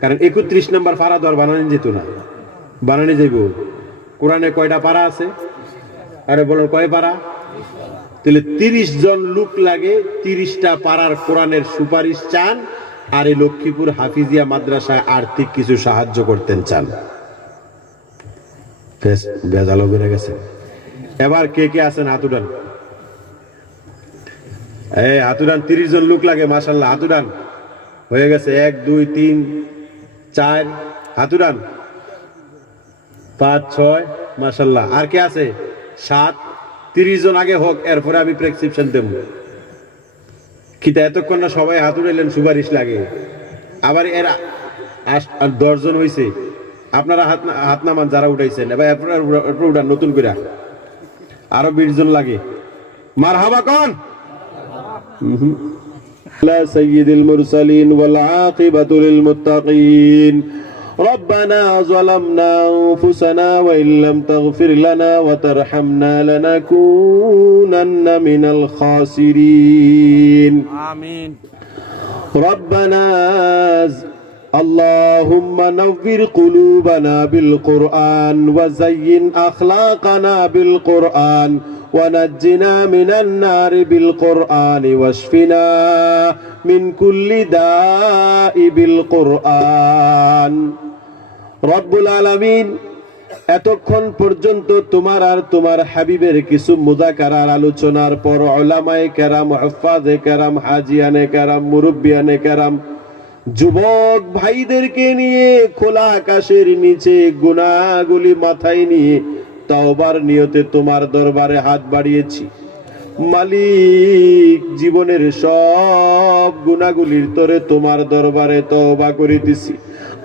কারণ 31 নম্বর পারা দর বানানো যেত না, বানানো যাইব। কোরআনে কয়টা পারা আছে? আরে বলো, কয় পারা? তাহলে 30 জন লোক লাগে 30টা পারার কোরআনের সুপারিশ চান, আর এই লক্ষ্মীপুর হাফিজিয়া মাদ্রাসায় আর্থিক কিছু সাহায্য করতেন চান। বেজালো বেড়ে গেছে। এবার কে কে আছেন হাত উঠান, এই হাত উঠান। 30 জন লোক লাগে মাশাআল্লাহ, হাত উঠান। হয়ে গেছে 1 2 3 4 হাত উঠান, 5 6 মাশাআল্লাহ। আর কে আছে? 7। 30 জন আগে হোক, এরপরে আমি প্রেসক্রিপশন দেব। কিতা এতক্ষণ না সবাই হাত উঠাইলেন, সুপারিশ লাগে। আবার এর 10 জন হয়েছে, আপনারা হাত নামান যারা উঠাইছেন। এবার এরপর উঠান নতুন করে, আরো 20 জন লাগে। মারহাবা কোন লা সাইয়্যিদুল মুরসালিন ওয়াল আকিবাতু লিল মুত্তাকিন। ربنا ظلمنا أنفسنا وإن لم تغفر لنا وترحمنا لنكونن من الخاسرين آمين. ربنا اللهم نور قلوبنا بالقرآن وزين أخلاقنا بالقرآن ونجنا من النار بالقرآن واشفنا من كل داء بالقرآن. রব্বুল আলামিন, এতক্ষণ পর্যন্ত তোমার আর তোমার হাবিবের কিছু মুযাকারার আলোচনার পর উলামায়ে কেরাম, হুফাজে কেরাম, হাজিয়ানে কেরাম, মুরব্বিয়ানে কেরাম, যুবক ভাইদেরকে নিয়ে খোলা আকাশের নিচে গুনাহগুলি মাথায় নিয়ে তওবার নিয়তে তোমার দরবারে হাত বাড়িয়েছি। মালিক, জীবনের সব গুনাহগুলির তরে তোমার দরবারে তওবা করিতেছি।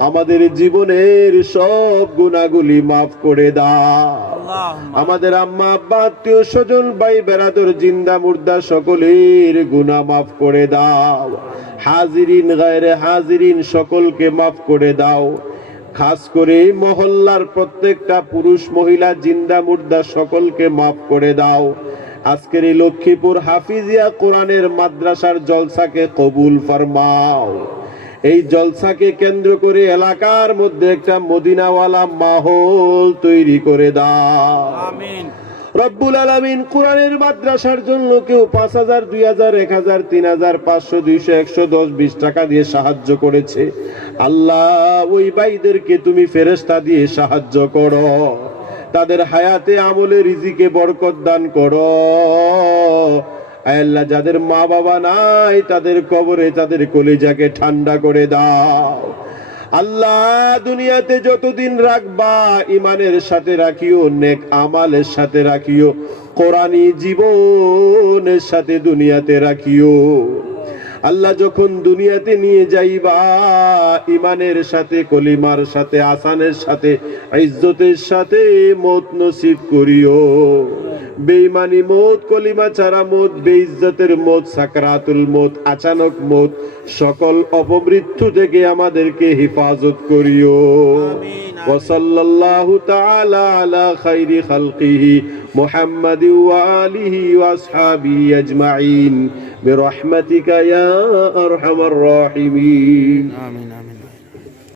আমাদের জীবনের সব গুনাহগুলি মাফ করে দাও। আমাদের আম্মা আব্বা, আত্মীয় স্বজন, ভাই বেরাদর, জিন্দা মুর্দা সকলের গুনাহ মাফ করে দাও। হাজিরিন গায়রে হাজিরিন সকলকে মাফ করে দাও। খাস করে মহল্লার প্রত্যেকটা পুরুষ মহিলা, জিন্দা মুর্দা সকলকে মাফ করে দাও। আজকের এই লক্ষ্মীপুর হাফিজিয়া কোরআনের মাদ্রাসার জলসাকে কবুল ফরমাও। এই জলসাকে কেন্দ্র করে এলাকার মধ্যে একটা মদিনাওয়ালা মাহৌল তৈরি করে দাও। আমিন। রব্বুল আলামিন, কোরআনের মাদ্রাসার জন্য কেউ 5000 2000 1000 3000 500 200 110 20 টাকা দিয়ে সাহায্য করেছে। আল্লাহ, ওই ভাইদেরকে তুমি ফেরেশতা দিয়ে সাহায্য করো। তাদের হায়াতে আমলে রিজিকে বরকত দান করো। আল্লাহ, যাদের মা বাবা নাই তাদের কবরে তাদের কলিজাকে ঠান্ডা করে দাও। আল্লাহ, দুনিয়াতে যতদিন রাখবা ইমানের সাথে রাখিও, নেক আমালের সাথে রাখিও, কোরআনী জীবনের সাথে দুনিয়াতে রাখিও। আল্লাহ, যখন দুনিয়াতে নিয়ে যাইবা ইমানের সাথে, কলিমার সাথে, আসানের সাথে, ইজ্জতের সাথে মত নসিব করিও। বেঈমানি মত, কলিমা ছাড়া মত, বেইজ্জতের মত, সাকরাতুল মত, আচানক মত, সকল অপমৃত্যু থেকে আমাদেরকে হেফাজত করিও। ওয়া সাল্লাল্লাহু তাআলা আলা খাইরি খালকিহি মুহাম্মাদি ওয়া আলিহি ওয়া আসহাবিহি আজমাইন বিরহমাতিকা ইয়া আরহামার রাহিমিন। আমিন।